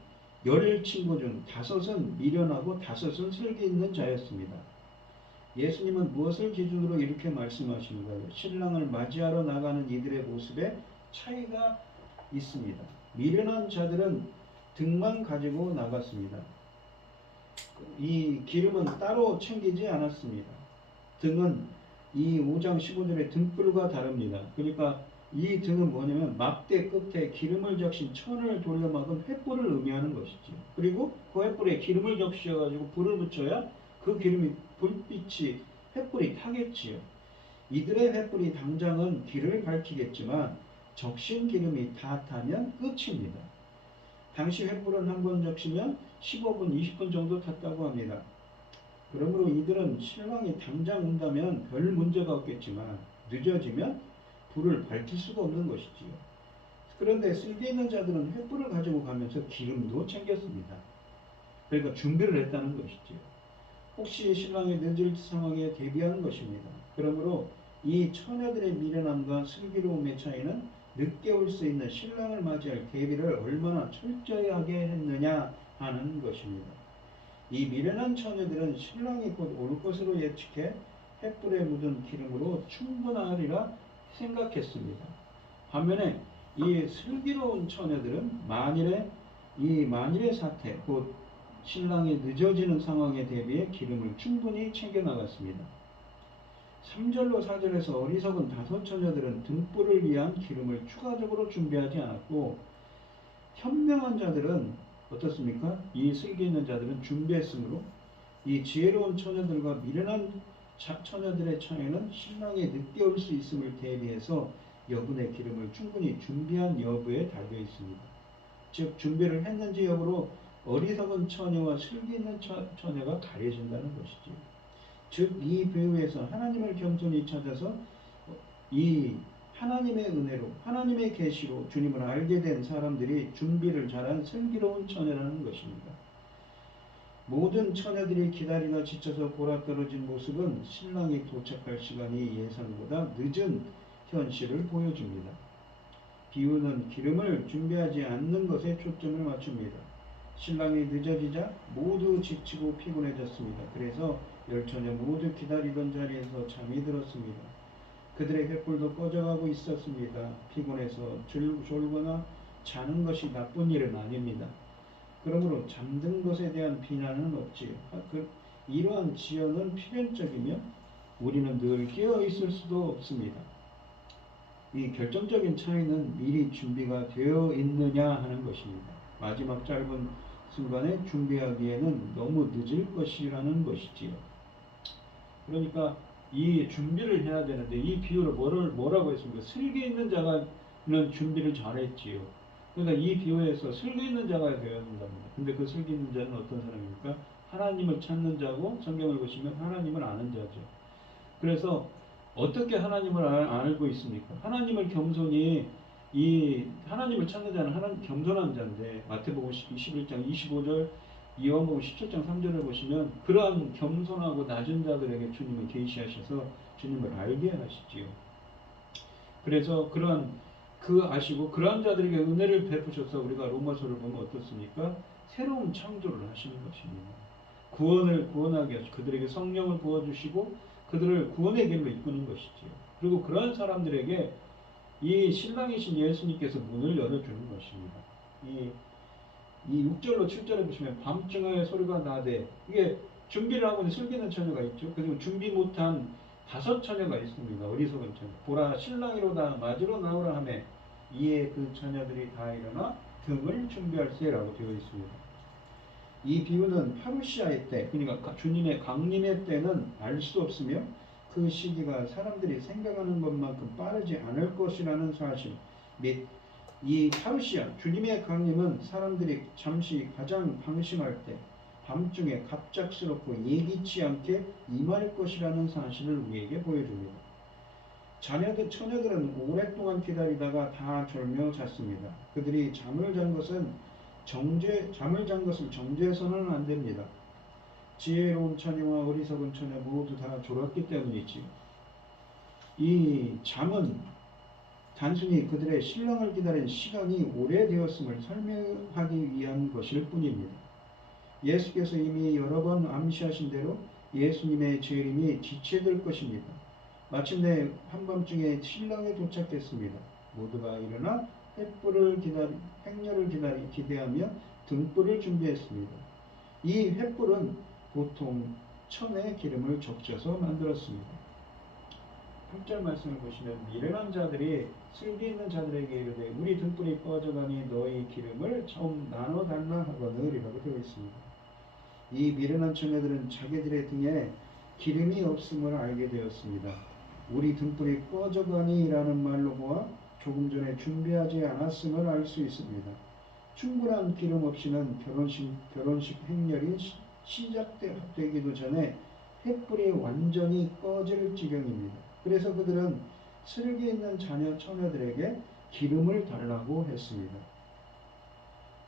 10친구 중 5은 미련하고 5은 슬기 있는 자였습니다. 예수님은 무엇을 기준으로 이렇게 말씀하시는가요? 신랑을 맞이하러 나가는 이들의 모습에 차이가 있습니다. 미련한 자들은 등만 가지고 나갔습니다. 이 기름은 따로 챙기지 않았습니다. 등은 이 5장 15절의 등불과 다릅니다. 그러니까 이 등은 뭐냐면 막대 끝에 기름을 적신 천을 돌려막은 횃불을 의미하는 것이죠. 그리고 그 횃불에 기름을 적셔가지고 불을 붙여야 그 기름이 불빛이 횃불이 타겠지요. 이들의 횃불이 당장은 길을 밝히겠지만 적신 기름이 다 타면 끝입니다. 당시 횃불은 한 번 적시면 15분, 20분 정도 탔다고 합니다. 그러므로 이들은 신랑이 당장 온다면 별 문제가 없겠지만 늦어지면 불을 밝힐 수가 없는 것이지요. 그런데 슬기 있는 자들은 횃불을 가지고 가면서 기름도 챙겼습니다. 그러니까 준비를 했다는 것이지요. 혹시 신랑이 늦을 상황에 대비하는 것입니다. 그러므로 이 처녀들의 미련함과 슬기로움의 차이는 늦게 올 수 있는 신랑을 맞이할 대비를 얼마나 철저히 하게 했느냐 하는 것입니다. 이 미련한 처녀들은 신랑이 곧 올 것으로 예측해 횃불에 묻은 기름으로 충분하리라 생각했습니다. 반면에 이 슬기로운 처녀들은 만일의 사태, 곧 신랑이 늦어지는 상황에 대비해 기름을 충분히 챙겨 나갔습니다. 3절로 4절에서 어리석은 5처녀들은 등불을 위한 기름을 추가적으로 준비하지 않았고 현명한 자들은 어떻습니까? 이 슬기 있는 자들은 준비했으므로 이 지혜로운 처녀들과 미련한 처녀들의 차이는 신랑이 늦게 올 수 있음을 대비해서 여분의 기름을 충분히 준비한 여부에 달려 있습니다. 즉 준비를 했는지 여부로 어리석은 처녀와 슬기 있는 처녀가 가려진다는 것이지. 즉 이 배후에서 하나님을 겸손히 찾아서 이 하나님의 은혜로 하나님의 계시로 주님을 알게 된 사람들이 준비를 잘한 슬기로운 처녀라는 것입니다. 모든 처녀들이 기다리다 지쳐서 골아떨어진 모습은 신랑이 도착할 시간이 예상보다 늦은 현실을 보여줍니다. 비유는 기름을 준비하지 않는 것에 초점을 맞춥니다. 신랑이 늦어지자 모두 지치고 피곤해졌습니다. 그래서 10처녀 모두 기다리던 자리에서 잠이 들었습니다. 그들의 횃불도 꺼져가고 있었습니다. 피곤해서 졸거나 자는 것이 나쁜 일은 아닙니다. 그러므로 잠든 것에 대한 비난은 없지요. 이러한 지연은 필연적이며 우리는 늘 깨어 있을 수도 없습니다. 이 결정적인 차이는 미리 준비가 되어 있느냐 하는 것입니다. 마지막 짧은 순간에 준비하기에는 너무 늦을 것이라는 것이지요. 그러니까 이 준비를 해야 되는데 이 비유를 뭐라고 했습니까? 슬기 있는 자가는 준비를 잘했지요. 그러니까 이 비유에서 슬기 있는 자가 되어야 된답니다. 근데 그 슬기 있는 자는 어떤 사람입니까? 하나님을 찾는 자고 성경을 보시면 하나님을 아는 자죠. 그래서 어떻게 하나님을 알고 있습니까? 하나님을 겸손히 이 하나님을 찾는 자는 하나님 겸손한 자인데 마태복음 21장 25절, 요한복음 17장 3절을 보시면 그러한 겸손하고 낮은 자들에게 주님은 계시하셔서 주님을 알게 하시지요. 그래서 아시고 그러한 자들에게 은혜를 베푸셔서 우리가 로마서를 보면 어떻습니까? 새로운 창조를 하시는 것입니다. 구원하게 하시고 그들에게 성령을 부어주시고 그들을 구원의 길로 이끄는 것이지요. 그리고 그러한 사람들에게 이 신랑이신 예수님께서 문을 열어주는 것입니다. 이 6절로 7절에 보시면 밤중에 소리가 나되, 이게 준비를 하고 있는 슬기는 처녀가 있죠. 그리고 준비 못한 5 처녀가 있습니다. 어리석은 처녀. 보라 신랑이로다 맞으러 나오라 하매 이에 그 처녀들이 다 일어나 등을 준비할세라고 되어 있습니다. 이 비유는 파루시아의 때, 그러니까 주님의 강림의 때는 알 수 없으며 그 시기가 사람들이 생각하는 것만큼 빠르지 않을 것이라는 사실 및 이 파루시아 주님의 강림은 사람들이 잠시 가장 방심할 때 밤중에 갑작스럽고 예기치 않게 임할 것이라는 사실을 우리에게 보여줍니다. 처녀들은 오랫동안 기다리다가 다 졸며 잤습니다. 그들이 잠을 잔 것을 정죄해서는 안 됩니다. 지혜로운 처녀와 어리석은 처녀 모두 다 졸았기 때문이지요. 이 잠은 단순히 그들의 신랑을 기다린 시간이 오래되었음을 설명하기 위한 것일 뿐입니다. 예수께서 이미 여러 번 암시하신 대로 예수님의 재림이 지체될 것입니다. 마침내 한밤중에 신랑이 도착했습니다. 모두가 일어나 행렬을 기대하며 등불을 준비했습니다. 이 횃불은 보통 천의 기름을 적셔서 만들었습니다. 8절 말씀을 보시면 미련한 자들이 슬기 있는 자들에게 이르되 우리 등불이 꺼져가니 너희 기름을 좀 나눠달라 하거늘이라고 되어 있습니다. 이 미련한 처녀들은 자기들의 등에 기름이 없음을 알게 되었습니다. 우리 등불이 꺼져가니라는 말로 보아 조금 전에 준비하지 않았음을 알 수 있습니다. 충분한 기름 없이는 결혼식 행렬이 시작되기도 전에 횃불이 완전히 꺼질 지경입니다. 그래서 그들은 슬기 있는 처녀들에게 기름을 달라고 했습니다.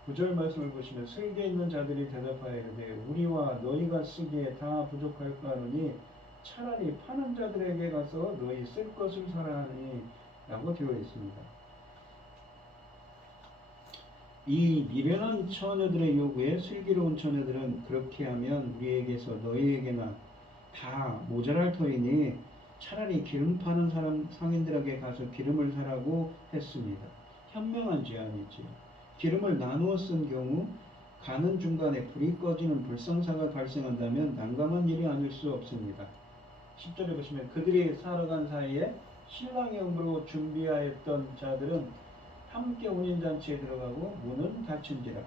9절 말씀을 보시면 슬기 있는 자들이 대답하여 이르되 우리와 너희가 쓰기에 다 부족할까 하노니 차라리 파는 자들에게 가서 너희 쓸 것을 사라 하니 라고 되어 있습니다. 이 미련한 처녀들의 요구에 슬기로운 처녀들은 그렇게 하면 우리에게서 너희에게나 다 모자랄 터이니 차라리 기름 파는 상인들에게 가서 기름을 사라고 했습니다. 현명한 제안이지요. 기름을 나누어 쓴 경우 가는 중간에 불이 꺼지는 불상사가 발생한다면 난감한 일이 아닐 수 없습니다. 10절에 보시면 그들이 살아간 사이에 신랑의 음으로 준비하였던 자들은 함께 혼인잔치에 들어가고 문은 닫힌지라.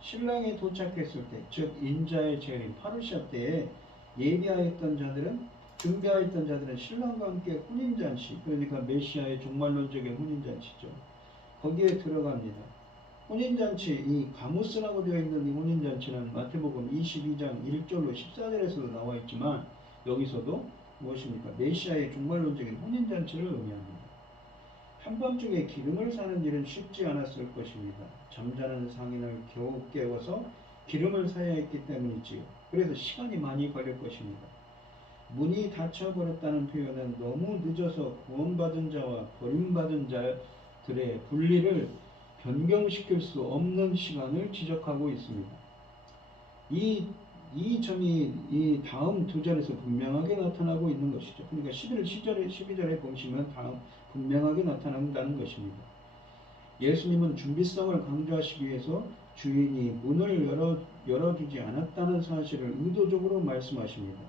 신랑이 도착했을 때, 즉 인자의 재림 파루시아 때에 준비하였던 자들은 신랑과 함께 혼인잔치, 그러니까 메시아의 종말론적인 혼인잔치죠. 거기에 들어갑니다. 혼인잔치, 이 가무스라고 되어 있는 이 혼인잔치는 마태복음 22장 1절로 14절에서도 나와 있지만 여기서도 무엇입니까? 메시아의 종말론적인 혼인잔치를 의미합니다. 한밤중에 기름을 사는 일은 쉽지 않았을 것입니다. 잠자는 상인을 겨우 깨워서 기름을 사야 했기 때문이지요. 그래서 시간이 많이 걸릴 것입니다. 문이 닫혀버렸다는 표현은 너무 늦어서 구원받은 자와 버림받은 자들의 분리를 변경시킬 수 없는 시간을 지적하고 있습니다. 이 점이 이 다음 2절에서 분명하게 나타나고 있는 것이죠. 그러니까 12절에 보시면 분명하게 나타난다는 것입니다. 예수님은 준비성을 강조하시기 위해서 주인이 문을 열어주지 않았다는 사실을 의도적으로 말씀하십니다.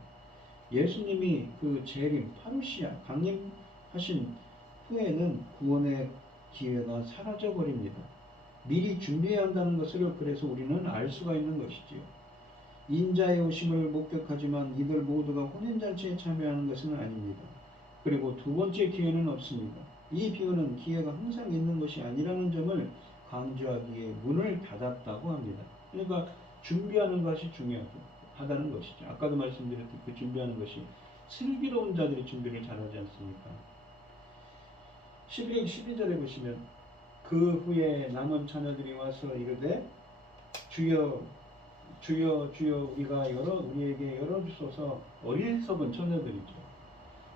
예수님이 그 재림, 파루시아, 강림하신 후에는 구원의 기회가 사라져버립니다. 미리 준비해야 한다는 것을 그래서 우리는 알 수가 있는 것이지요. 인자의 오심을 목격하지만 이들 모두가 혼인잔치에 참여하는 것은 아닙니다. 그리고 두 번째 기회는 없습니다. 이 비유는 기회가 항상 있는 것이 아니라는 점을 강조하기에 문을 닫았다고 합니다. 그러니까 준비하는 것이 중요하다는 것이죠. 아까도 말씀드렸듯이 그 준비하는 것이 슬기로운 자들이 준비를 잘하지 않습니까? 11장 12절에 보시면 그 후에 남은 처녀들이 와서 이르되 주여 주여 주여 우리에게 열어주소서. 어리석은 처녀들이죠.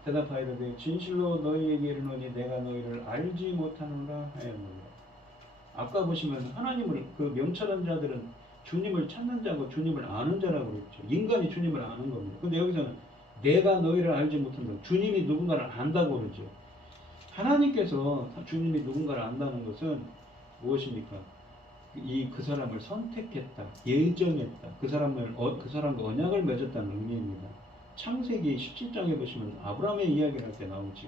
대답하이르되 진실로 너희에게 이르노니 내가 너희를 알지 못하노라 하였느니라. 아까 보시면 하나님을 그 명철한 자들은 주님을 찾는 자고 주님을 아는 자라고 그랬죠. 인간이 주님을 아는 겁니다. 근데 여기서는 내가 너희를 알지 못한다. 주님이 누군가를 안다고 그러죠. 하나님께서 주님이 누군가를 안다는 것은 무엇입니까? 그 사람을 선택했다, 예정했다, 그 사람과 언약을 맺었다는 의미입니다. 창세기 17장에 보시면 아브라함의 이야기를 할 때 나오죠.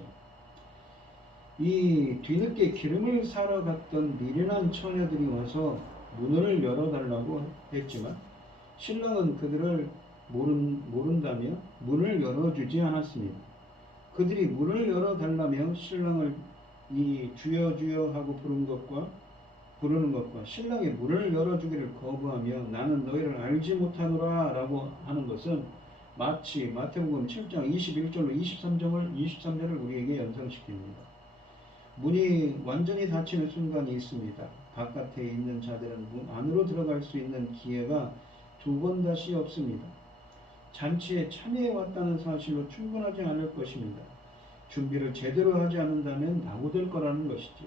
이 뒤늦게 기름을 사러 갔던 미련한 처녀들이 와서 문을 열어달라고 했지만 신랑은 그들을 모른다며 문을 열어주지 않았습니다. 그들이 문을 열어달라며 신랑을 이 주여 주여 하고 부르는 것과 신랑이 문을 열어주기를 거부하며 나는 너희를 알지 못하노라 라고 하는 것은 마치 마태복음 7장 21절로 23절을 우리에게 연상시킵니다. 문이 완전히 닫히는 순간이 있습니다. 바깥에 있는 자들은 문 안으로 들어갈 수 있는 기회가 두 번 다시 없습니다. 잔치에 참여해 왔다는 사실로 충분하지 않을 것입니다. 준비를 제대로 하지 않는다면 낙오될 거라는 것이죠.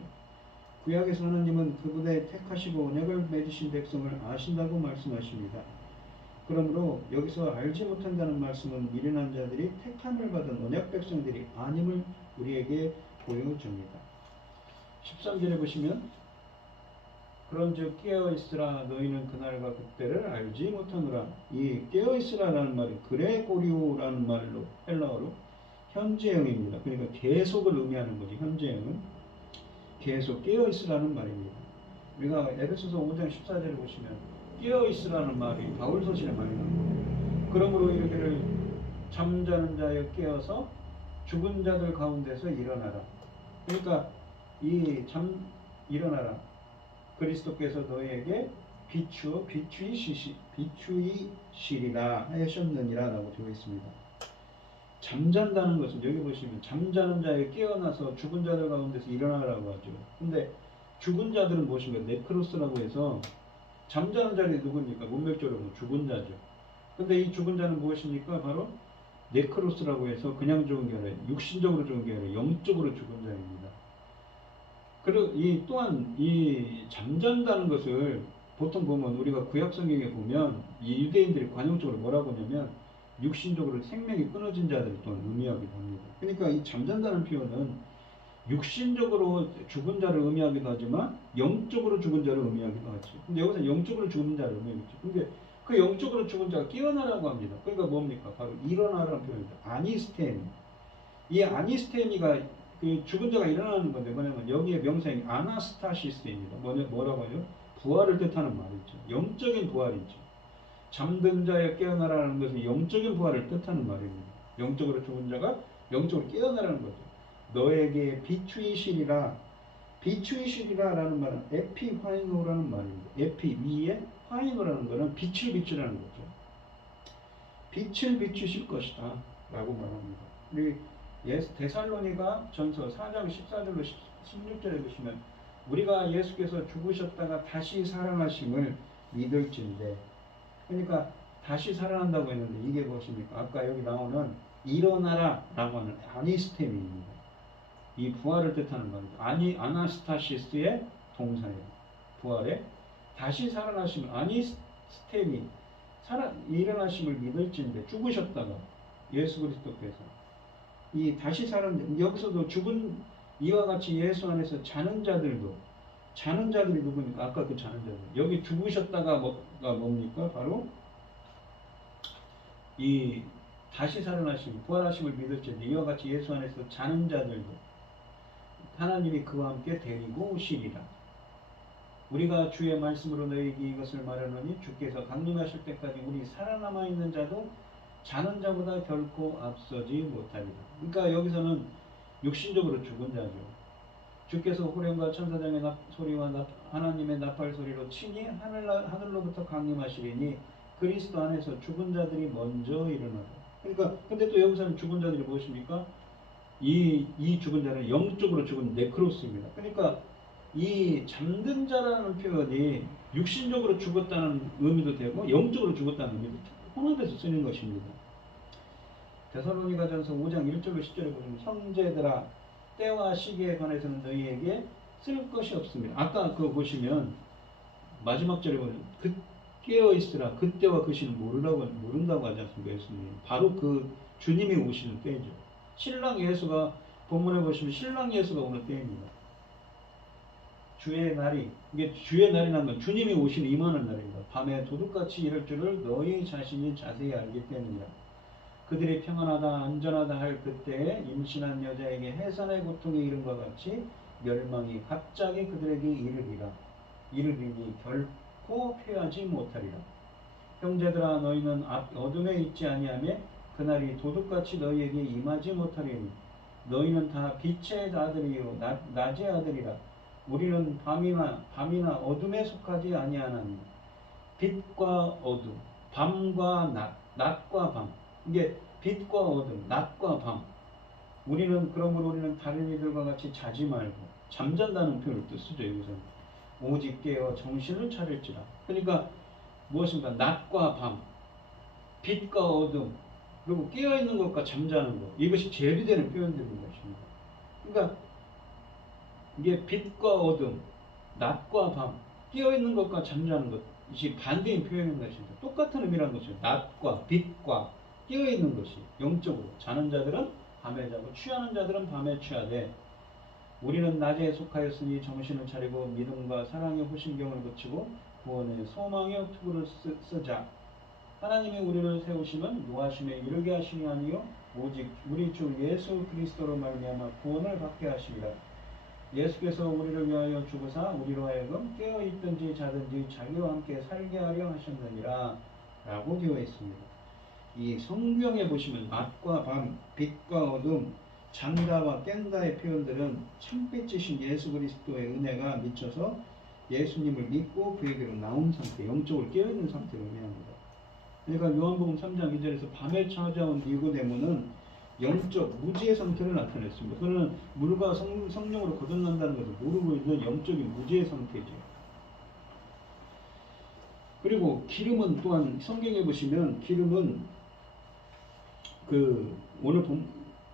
구약에서 하나님은 그분의 택하시고 언약을 맺으신 백성을 아신다고 말씀하십니다. 그러므로 여기서 알지 못한다는 말씀은 미련한 자들이 택함을 받은 언약 백성들이 아님을 우리에게 보여줍니다. 13절에 보시면 그런즉 깨어있으라 너희는 그날과 그때를 알지 못하노라. 이 깨어있으라라는 말이 그레고리오라는 말로 헬라어로 현재형입니다. 그러니까 계속을 의미하는 거지. 현재형은 계속 깨어있으라는 말입니다. 우리가 에베소서 5장 14절에 보시면 깨어있으라는 말이 바울서신에 많이 나옵니다. 그러므로 이르기를 잠자는 자여 깨어서 죽은 자들 가운데서 일어나라. 그러니까 일어나라. 그리스도께서 너희에게 비추이시리라 하셨느니라 라고 되어 있습니다. 잠잔다는 것은 여기 보시면 잠자는 자에 깨어나서 죽은 자들 가운데서 일어나라고 하죠. 근데 죽은 자들은 무엇인가? 네크로스라고 해서 잠자는 자들이 누굽니까? 문맥적으로 죽은 자죠. 근데 이 죽은 자는 무엇입니까? 바로 네크로스라고 해서 그냥 죽은 게 아니라 육신적으로 죽은 게 아니라 영적으로 죽은 자입니다. 그리고 또한 잠잔다는 것을 보통 보면 우리가 구약 성경에 보면 이 유대인들이 관용적으로 뭐라고 하냐면 육신적으로 생명이 끊어진 자들을 또한 의미하기도 합니다. 그러니까 이 잠잔다는 표현은 육신적으로 죽은 자를 의미하기도 하지만 영적으로 죽은 자를 의미하기도 하죠. 근데 여기서 영적으로 죽은 자를 의미하겠죠. 근데 그 영적으로 죽은 자가 깨어나라고 합니다. 그러니까 뭡니까? 바로 일어나라는 표현입니다. 아니스테미. 이 아니스테미가 그 죽은 자가 일어나는 건데 뭐냐면 여기에 명사인 아나스타시스입니다. 뭐라고 하죠? 부활을 뜻하는 말이죠. 영적인 부활이죠. 잠든 자에 깨어나라는 것은 영적인 부활을 뜻하는 말입니다. 영적으로 죽은 자가 영적으로 깨어나라는 거죠. 너에게 비추이시리라. 비추이시리라라는 말은 에피화이노라는 말입니다. 에피 위에 화이노라는 것은 빛을 비추라는 거죠. 빛을 비추실 것이다 라고 말합니다. 우리 데살로니가 전서 4장 14절로 16절에 보시면 우리가 예수께서 죽으셨다가 다시 살아나심을 믿을진데, 그러니까 다시 살아난다고 했는데 이게 무엇입니까? 아까 여기 나오는 일어나라 라고 하는 아니스테미입니다. 이 부활을 뜻하는 말이죠. 아나스타시스의 동사예요. 부활에 다시 살아나심을 아니스테미 일어나심을 믿을진데, 죽으셨다가 예수 그리스도께서 이 다시 살아난, 여기서도 죽은 이와 같이 예수 안에서 자는 자들이 누굽니까? 아까 그 자는 자들. 여기 죽으셨다가 뭡니까? 바로 이 다시 살아나심, 부활하심을 믿을지언데 이와 같이 예수 안에서 자는 자들도 하나님이 그와 함께 데리고 오시리라. 우리가 주의 말씀으로 너희에게 이것을 말하노니 주께서 강림하실 때까지 우리 살아남아 있는 자도 자는 자보다 결코 앞서지 못하리라. 그러니까 여기서는 육신적으로 죽은 자죠. 주께서 호령과 천사장의 소리와 하나님의 나팔 소리로 친히 하늘로부터 강림하시리니 그리스도 안에서 죽은 자들이 먼저 일어나라. 그러니까 근데 또 여기서는 죽은 자들이 무엇입니까? 이 죽은 자는 영적으로 죽은 네크로스입니다. 그러니까 이 잠든 자라는 표현이 육신적으로 죽었다는 의미도 되고 영적으로 죽었다는 의미도 혼합해서 쓰는 것입니다. 데살로니가전서 5장 1절로 10절에 보시면 형제들아 때와 시기에 관해서는 너희에게 쓸 것이 없습니다. 아까 그거 보시면 마지막 절에 보면 그 깨어 있으라 그때와 그 시는 모른다고 하지 않습니까? 예수님. 바로 그 주님이 오시는 때죠. 신랑 예수가 본문에 보시면 신랑 예수가 오는 때입니다. 주의 날이, 이게 주의 날이라는 건 주님이 오시는 임하는 날입니다. 밤에 도둑같이 이럴 줄을 너희 자신이 자세히 알기 때문이라. 그들이 평안하다 안전하다 할 그때에 임신한 여자에게 해산의 고통이 이른과 같이 멸망이 갑자기 그들에게 이르리니 결코 피하지 못하리라. 형제들아 너희는 어둠에 있지 아니하며 그날이 도둑같이 너희에게 임하지 못하리니 너희는 다 빛의 아들이요 낮의 아들이라. 우리는 밤이나 어둠에 속하지 아니하나니 빛과 어둠, 밤과 낮과 밤. 이게 빛과 어둠, 낮과 밤. 그러므로 우리는 다른 이들과 같이 자지 말고 잠잔다는 표현을 또 쓰죠. 여기서 오직 깨어 정신을 차릴지라. 그러니까 무엇인가 낮과 밤, 빛과 어둠, 그리고 깨어 있는 것과 잠자는 것. 이것이 제비되는 표현들인 것입니다. 그러니까 이게 빛과 어둠, 낮과 밤, 깨어 있는 것과 잠자는 것. 이것이 반대인 표현인 것입니다. 똑같은 의미라는 것이죠. 낮과 빛과 깨어 있는 것이 영적으로 자는 자들은 밤에 자고 취하는 자들은 밤에 취하되 우리는 낮에 속하였으니 정신을 차리고 믿음과 사랑의 호심경을 붙이고 구원의 소망의 투구를 쓰자. 하나님이 우리를 세우심은 노하심에 이르게 하심이 아니요 오직 우리 주 예수 그리스도로 말미암아 구원을 받게 하심이라. 예수께서 우리를 위하여 죽으사 우리로 하여금 깨어 있든지 자든지 자기와 함께 살게 하려 하셨느니라 라고 되어 있습니다. 이 성경에 보시면 낮과 밤, 빛과 어둠, 잔다와 깬다의 표현들은 참빛이신 예수 그리스도의 은혜가 미쳐서 예수님을 믿고 그에게로 나온 상태, 영적으로 깨어있는 상태를 의미합니다. 그러니까 요한복음 3장 2절에서 밤에 찾아온 니고데모는 영적 무지의 상태를 나타냈습니다. 그는 물과 성령으로 거듭난다는 것을 모르고 있는 영적인 무지의 상태죠. 그리고 기름은 또한 성경에 보시면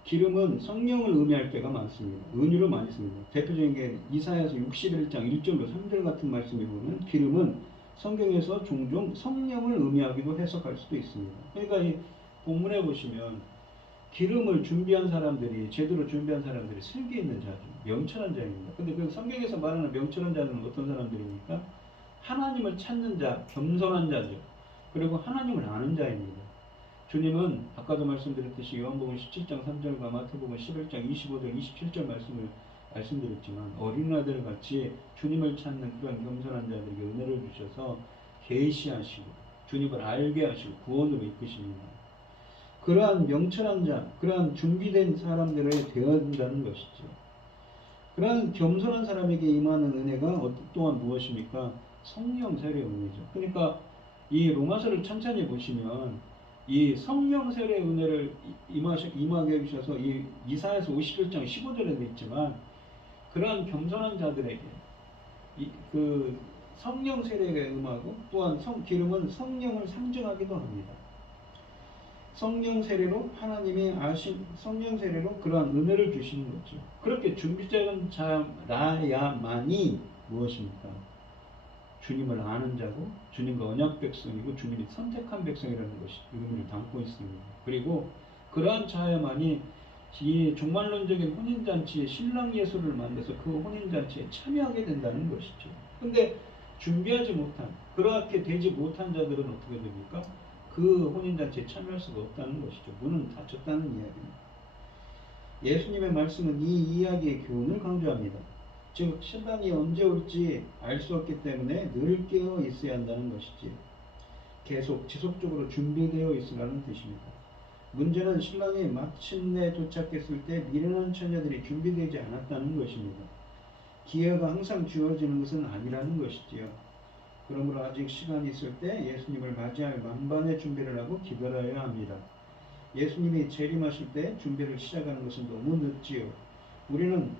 기름은 성령을 의미할 때가 많습니다. 은유를 많이 씁니다. 대표적인 게 이사야서 61장 1절로 3절 같은 말씀에 보면 기름은 성경에서 종종 성령을 의미하기도 해석할 수도 있습니다. 그러니까 이 본문에 보시면 기름을 준비한 사람들이 제대로 준비한 사람들이 슬기 있는 자죠. 명철한 자입니다. 근데 그 성경에서 말하는 명철한 자는 어떤 사람들입니까? 하나님을 찾는 자, 겸손한 자죠. 그리고 하나님을 아는 자입니다. 주님은 아까도 말씀드렸듯이 요한복음 17장 3절과 마태복음 11장 25절 27절 말씀드렸지만 어린아들 같이 주님을 찾는 그런 겸손한 자들에게 은혜를 주셔서 계시하시고 주님을 알게 하시고 구원으로 이끄십니다. 그러한 명철한 자, 그러한 준비된 사람들을 되어야 한다는 것이죠. 그러한 겸손한 사람에게 임하는 은혜가 또한 무엇입니까? 성령 세례의 은혜죠. 그러니까 이 로마서를 천천히 보시면 이 성령 세례의 은혜를 임하게 해주셔서 이 이사야서 51장 15절에도 있지만 그러한 겸손한 자들에게 그 성령 세례가 임하고 또한 기름은 성령을 상징하기도 합니다. 성령 세례로 하나님이 성령 세례로 그러한 은혜를 주시는 거죠. 그렇게 준비된 자라야만이 무엇입니까? 주님을 아는 자고 주님과 언약 백성이고 주님이 선택한 백성이라는 것이 의미를 담고 있습니다. 그리고 그러한 자야만이 이 종말론적인 혼인잔치에 신랑 예수를 만나서 그 혼인잔치에 참여하게 된다는 것이죠. 근데 준비하지 못한, 그렇게 되지 못한 자들은 어떻게 됩니까? 그 혼인잔치에 참여할 수가 없다는 것이죠. 문은 닫혔다는 이야기입니다. 예수님의 말씀은 이 이야기의 교훈을 강조합니다. 즉 신랑이 언제 올지 알 수 없기 때문에 늘 깨어 있어야 한다는 것이지 계속 지속적으로 준비되어 있으라는 뜻입니다. 문제는 신랑이 마침내 도착했을 때 미련한 처녀들이 준비되지 않았다는 것입니다. 기회가 항상 주어지는 것은 아니라는 것이지요. 그러므로 아직 시간이 있을 때 예수님을 맞이할 만반의 준비를 하고 기다려야 합니다. 예수님이 재림하실 때 준비를 시작하는 것은 너무 늦지요. 우리는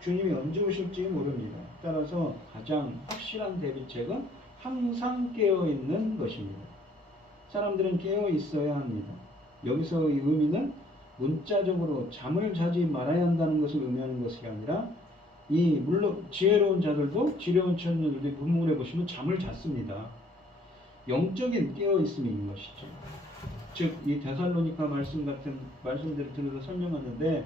주님이 언제 오실지 모릅니다. 따라서 가장 확실한 대비책은 항상 깨어있는 것입니다. 사람들은 깨어 있어야 합니다. 여기서의 의미는 문자적으로 잠을 자지 말아야 한다는 것을 의미하는 것이 아니라 물론 지혜로운 자들도 지혜로운 청년들이 본문에 보시면 잠을 잤습니다. 영적인 깨어있음이 있는 것이죠. 즉 이 데살로니가 말씀 같은 말씀들을 들어서 설명하는데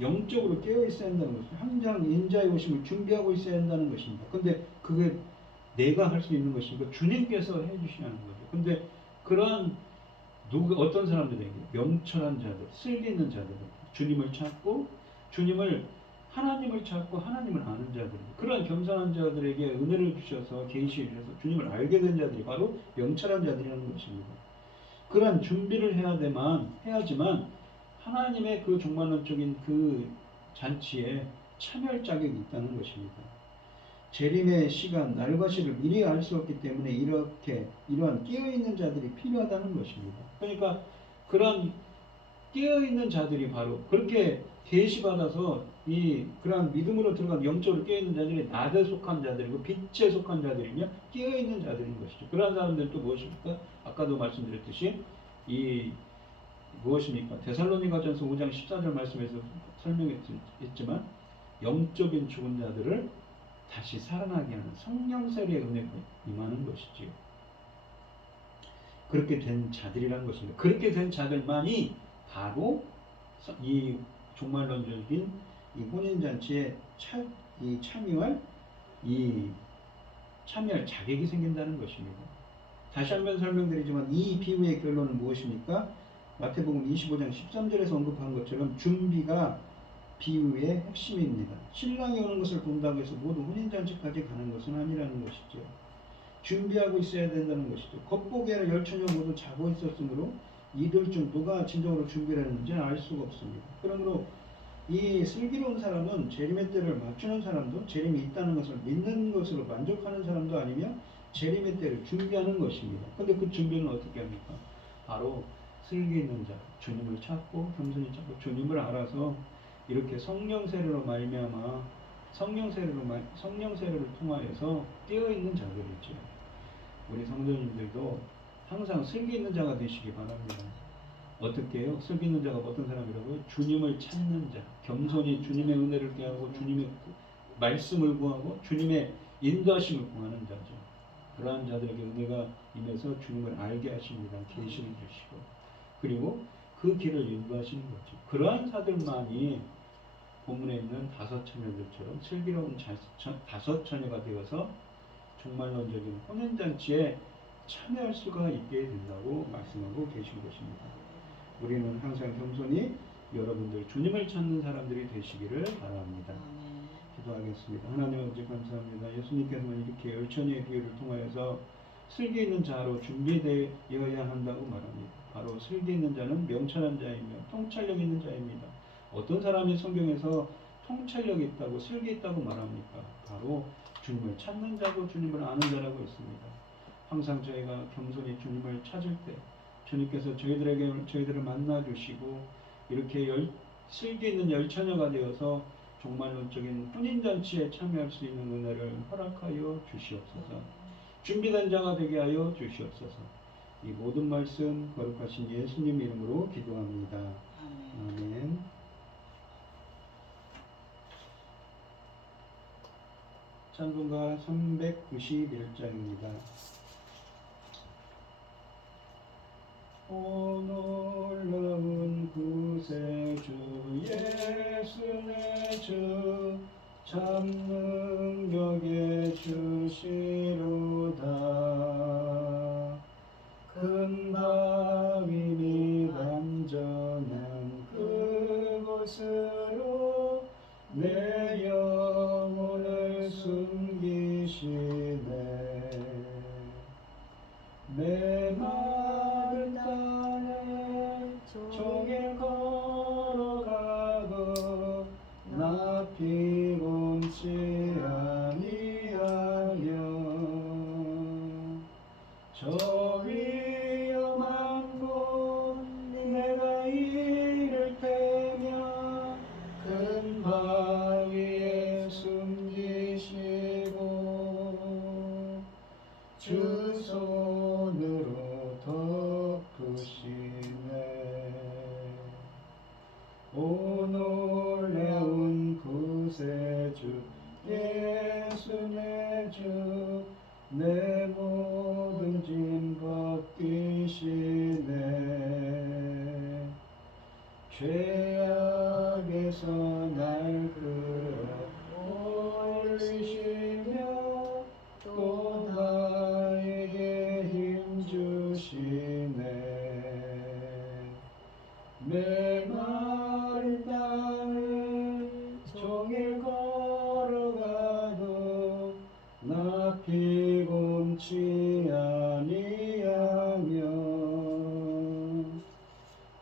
영적으로 깨어있어야 한다는 것이죠. 항상 인자의 오심을 준비하고 있어야 한다는 것입니다. 근데 그게 내가 할 수 있는 것이고 주님께서 해주시는 거죠. 근데 그러한 어떤 사람들에게 명철한 자들, 슬기 있는 자들, 주님을 찾고 하나님을 찾고 하나님을 아는 자들, 그런 겸손한 자들에게 은혜를 주셔서 계시를 주셔서 주님을 알게 된 자들이 바로 명철한 자들이라는 것입니다. 그런 준비를 해야지만 하나님의 그 종말론적인 그 잔치에 참여할 자격이 있다는 것입니다. 재림의 시간, 날과 시를 미리 알 수 없기 때문에 이러한 깨어있는 자들이 필요하다는 것입니다. 그러니까 그런 깨어있는 자들이 바로 그렇게 계시받아서 그러한 믿음으로 들어간 영적으로 깨어있는 자들이 낮에 속한 자들이고 빛에 속한 자들이며 깨어있는 자들인 것이죠. 그러한 사람들은 또 무엇입니까? 아까도 말씀드렸듯이 무엇입니까? 데살로니가전서 5장 14절 말씀에서 설명했지만 영적인 죽은 자들을 다시 살아나게 하는 성령 세례의 은혜가 임하는 것이지요. 그렇게 된 자들이라는 것입니다. 그렇게 된 자들만이 바로 이 종말론적인 이 혼인잔치에 참여할 자격이 생긴다는 것입니다. 다시 한번 설명드리지만 이 비유의 결론은 무엇입니까? 마태복음 25장 13절에서 언급한 것처럼 준비가 비유의 핵심입니다. 신랑이 오는 것을 본다고 해서 모두 혼인잔치까지 가는 것은 아니라는 것이죠. 준비하고 있어야 된다는 것이죠. 겉보기에는 열처녀 모두 자고 있었으므로 이들 중 누가 진정으로 준비를 했는지 알 수가 없습니다. 그러므로 이 슬기로운 사람은 재림의 때를 맞추는 사람도 재림이 있다는 것을 믿는 것으로 만족하는 사람도 아니며 재림의 때를 준비하는 것입니다. 그런데 그 준비는 어떻게 합니까? 바로 슬기 있는 자, 주님을 찾고 겸손히 찾고 주님을 알아서 이렇게 성령 세례로 말미암아 성령 세례를 통하여서 깨어 있는 자들이죠. 우리 성도님들도 항상 슬기 있는 자가 되시기 바랍니다. 어떻게 해요? 슬기 있는 자가 어떤 사람이라고요? 주님을 찾는 자, 겸손히 주님의 은혜를 구하고 주님의 말씀을 구하고 주님의 인도하심을 구하는 자죠. 그러한 자들에게 은혜가 임해서 주님을 알게 하십니다. 계시를 주시고 그리고 그 길을 인도하시는 거죠. 그러한 자들만이 본문에 있는 다섯 처녀들처럼 슬기로운 다섯 처녀가 되어서 종말론적인 혼인잔치에 참여할 수가 있게 된다고 말씀하고 계신 것입니다. 우리는 항상 겸손히 여러분들 주님을 찾는 사람들이 되시기를 바랍니다. 기도하겠습니다. 하나님 아버지 감사합니다. 예수님께서는 이렇게 열처녀의 비유를 통하여서 슬기 있는 자로 준비되어야 한다고 말합니다. 바로 슬기 있는 자는 명철한 자이며 통찰력 있는 자입니다. 어떤 사람이 성경에서 통찰력 있다고 슬기 있다고 말합니까? 바로 주님을 찾는 자고 주님을 아는 자라고 했습니다. 항상 저희가 겸손히 주님을 찾을 때 주님께서 저희들을 만나 주시고 이렇게 슬기 있는 열처녀가 되어서 종말론적인 혼인잔치에 참여할 수 있는 은혜를 허락하여 주시옵소서. 준비된 자가 되게 하여 주시옵소서. 이 모든 말씀 거룩하신 예수님 이름으로 기도합니다. 아멘. 찬송가 391장입니다. 오 놀라운 구세주 예수 내 주 참 능력의 주시로다. 큰 바위미 안전한 그곳으로 내 영혼을 숨기시네. 내 마을 땅에 종일 걸어가고 나 피곤치 아니하며 저 위험한 곳 내가 죄악에서 날 끌어올리시며 또 나에게 힘주시네. 메마른 땅을 종일 걸어가도 나 피곤치 아니하며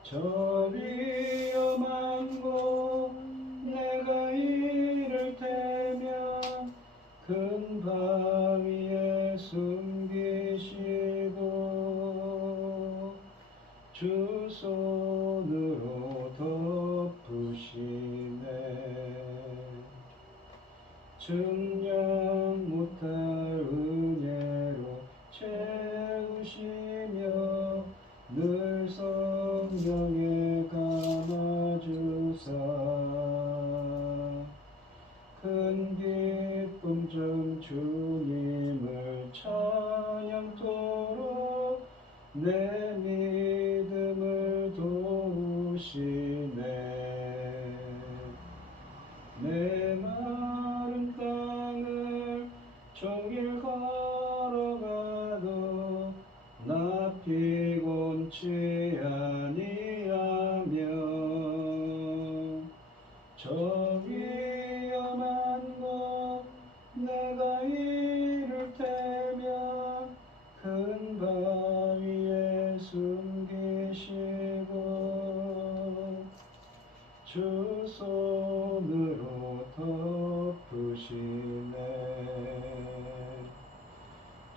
저 위험한 곳 내가 이를 테면 큰 바위에 숨기시고 주 손으로 덮으시네. 증량 못할 은혜로 채우시며 늘 성령에 감아주사 큰 기쁨 중 주님을 찬양토록 내 믿음을 도우시네. 메마른 땅을 종일 걸어가도 나 피곤치 아니하며 저 위험한 곳 내가 이를 테면 큰 바위에 숨기시고 주 손으로 덮으시네.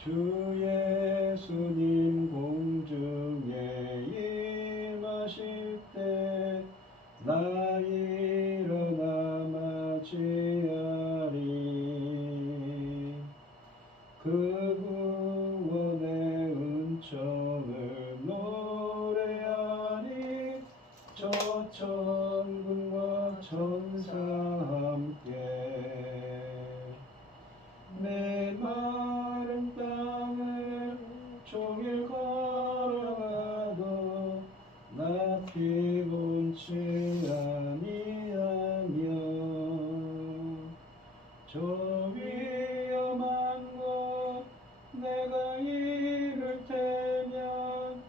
주 예수님 공중에 임하실 때 나 일어나 맞이하리. 그 구원의 은총을 노래하니 저 천군과 천사 함께. 메마른 땅을 종일 걸어가도 나 피곤치 아니하며 저 위험한 곳 내가 이를 테면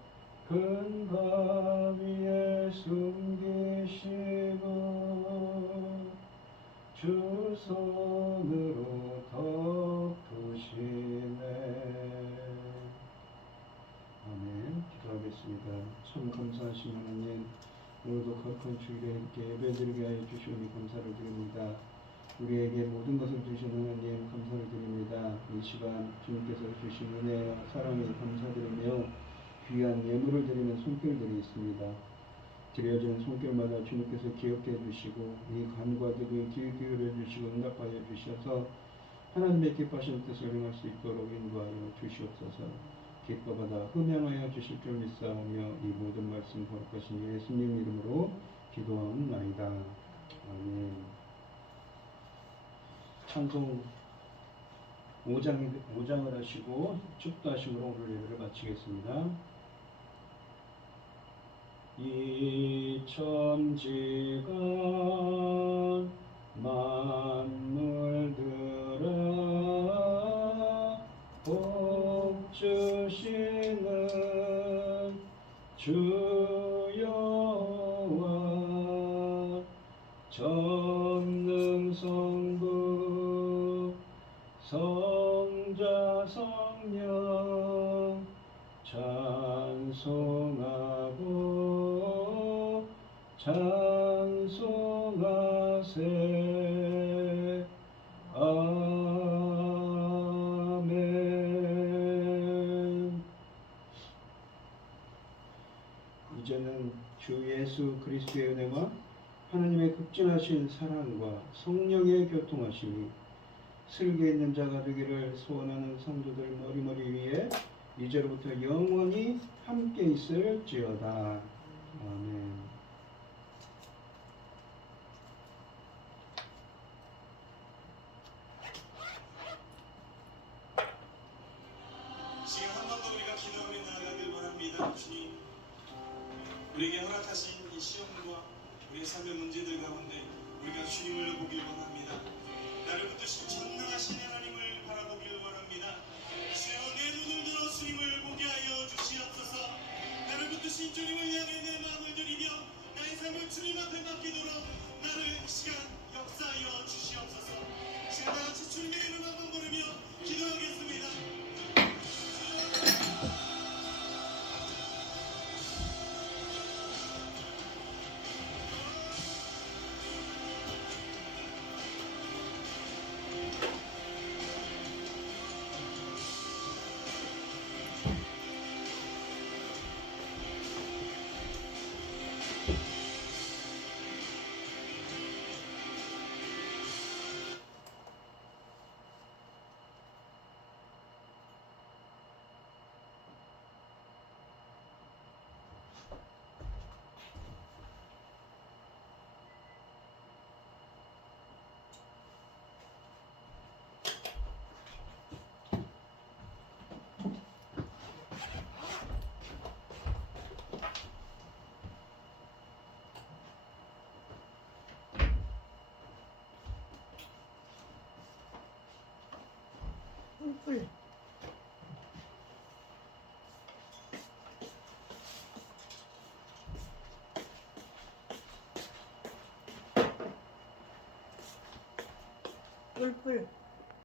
큰 바위에 숨기시고 주 손으로 덮으시네. 아멘. 기도하겠습니다. 참 감사하신 하나님, 오늘도 거룩한 주일에 이렇게 예배드리게 하여 주시오니 감사를 드립니다. 우리에게 모든 것을 주신 하나님 감사를 드립니다. 이 시간 주님께서 주신 은혜와 사랑에 감사드리며 귀한 예물을 드리는 손길들이 있습니다. 드려지는 손길마다 주님께서 기억해 주시고 이 간과 기도에 귀 기울여 주시고 응답하여 주셔서 하나님의 기뻐하신 뜻을 행할 수 있도록 인도하여 주시옵소서. 기뻐받아 흠양하여 주실 줄 믿사오며 이 모든 말씀 거룩하신 예수님 이름으로 기도하옵나이다. 아멘. 찬송 5장을 하시고 축도하심으로 오늘 예배를 마치겠습니다. 이 천지가 만물들아 복 주시는 주 여호와 전능성부 성자 성령 찬송하고 찬송하세. 아멘. 이제는 주 예수 그리스도의 은혜와 하나님의 극진하신 사랑과 성령의 교통하심이 슬기에 있는 자가 되기를 소원하는 성도들 머리머리 위에 이제로부터 영원히 함께 있을지어다. 아멘. 지금 한 번 더 우리가 기도하며 나아가길 원합니다. 주님, 우리에게 허락하신 이 시험과 우리의 삶의 문제들 가운데 우리가 주님을 보길 원합니다. 나를 붙드신 전능하신 하나님을 바라보길 원합니다. 주여 내 눈을 들어 주님을 보게 하여 주시옵소서. 나를 붙드신 주님을 향해 내 마음을 드리며 나의 삶을 주님 앞에 맡기도록 나를 이 시간 역사하여 주시옵소서. 지금 다 같이 주님의 이름 한번 부르며 기도하겠습니다. 뿔뿔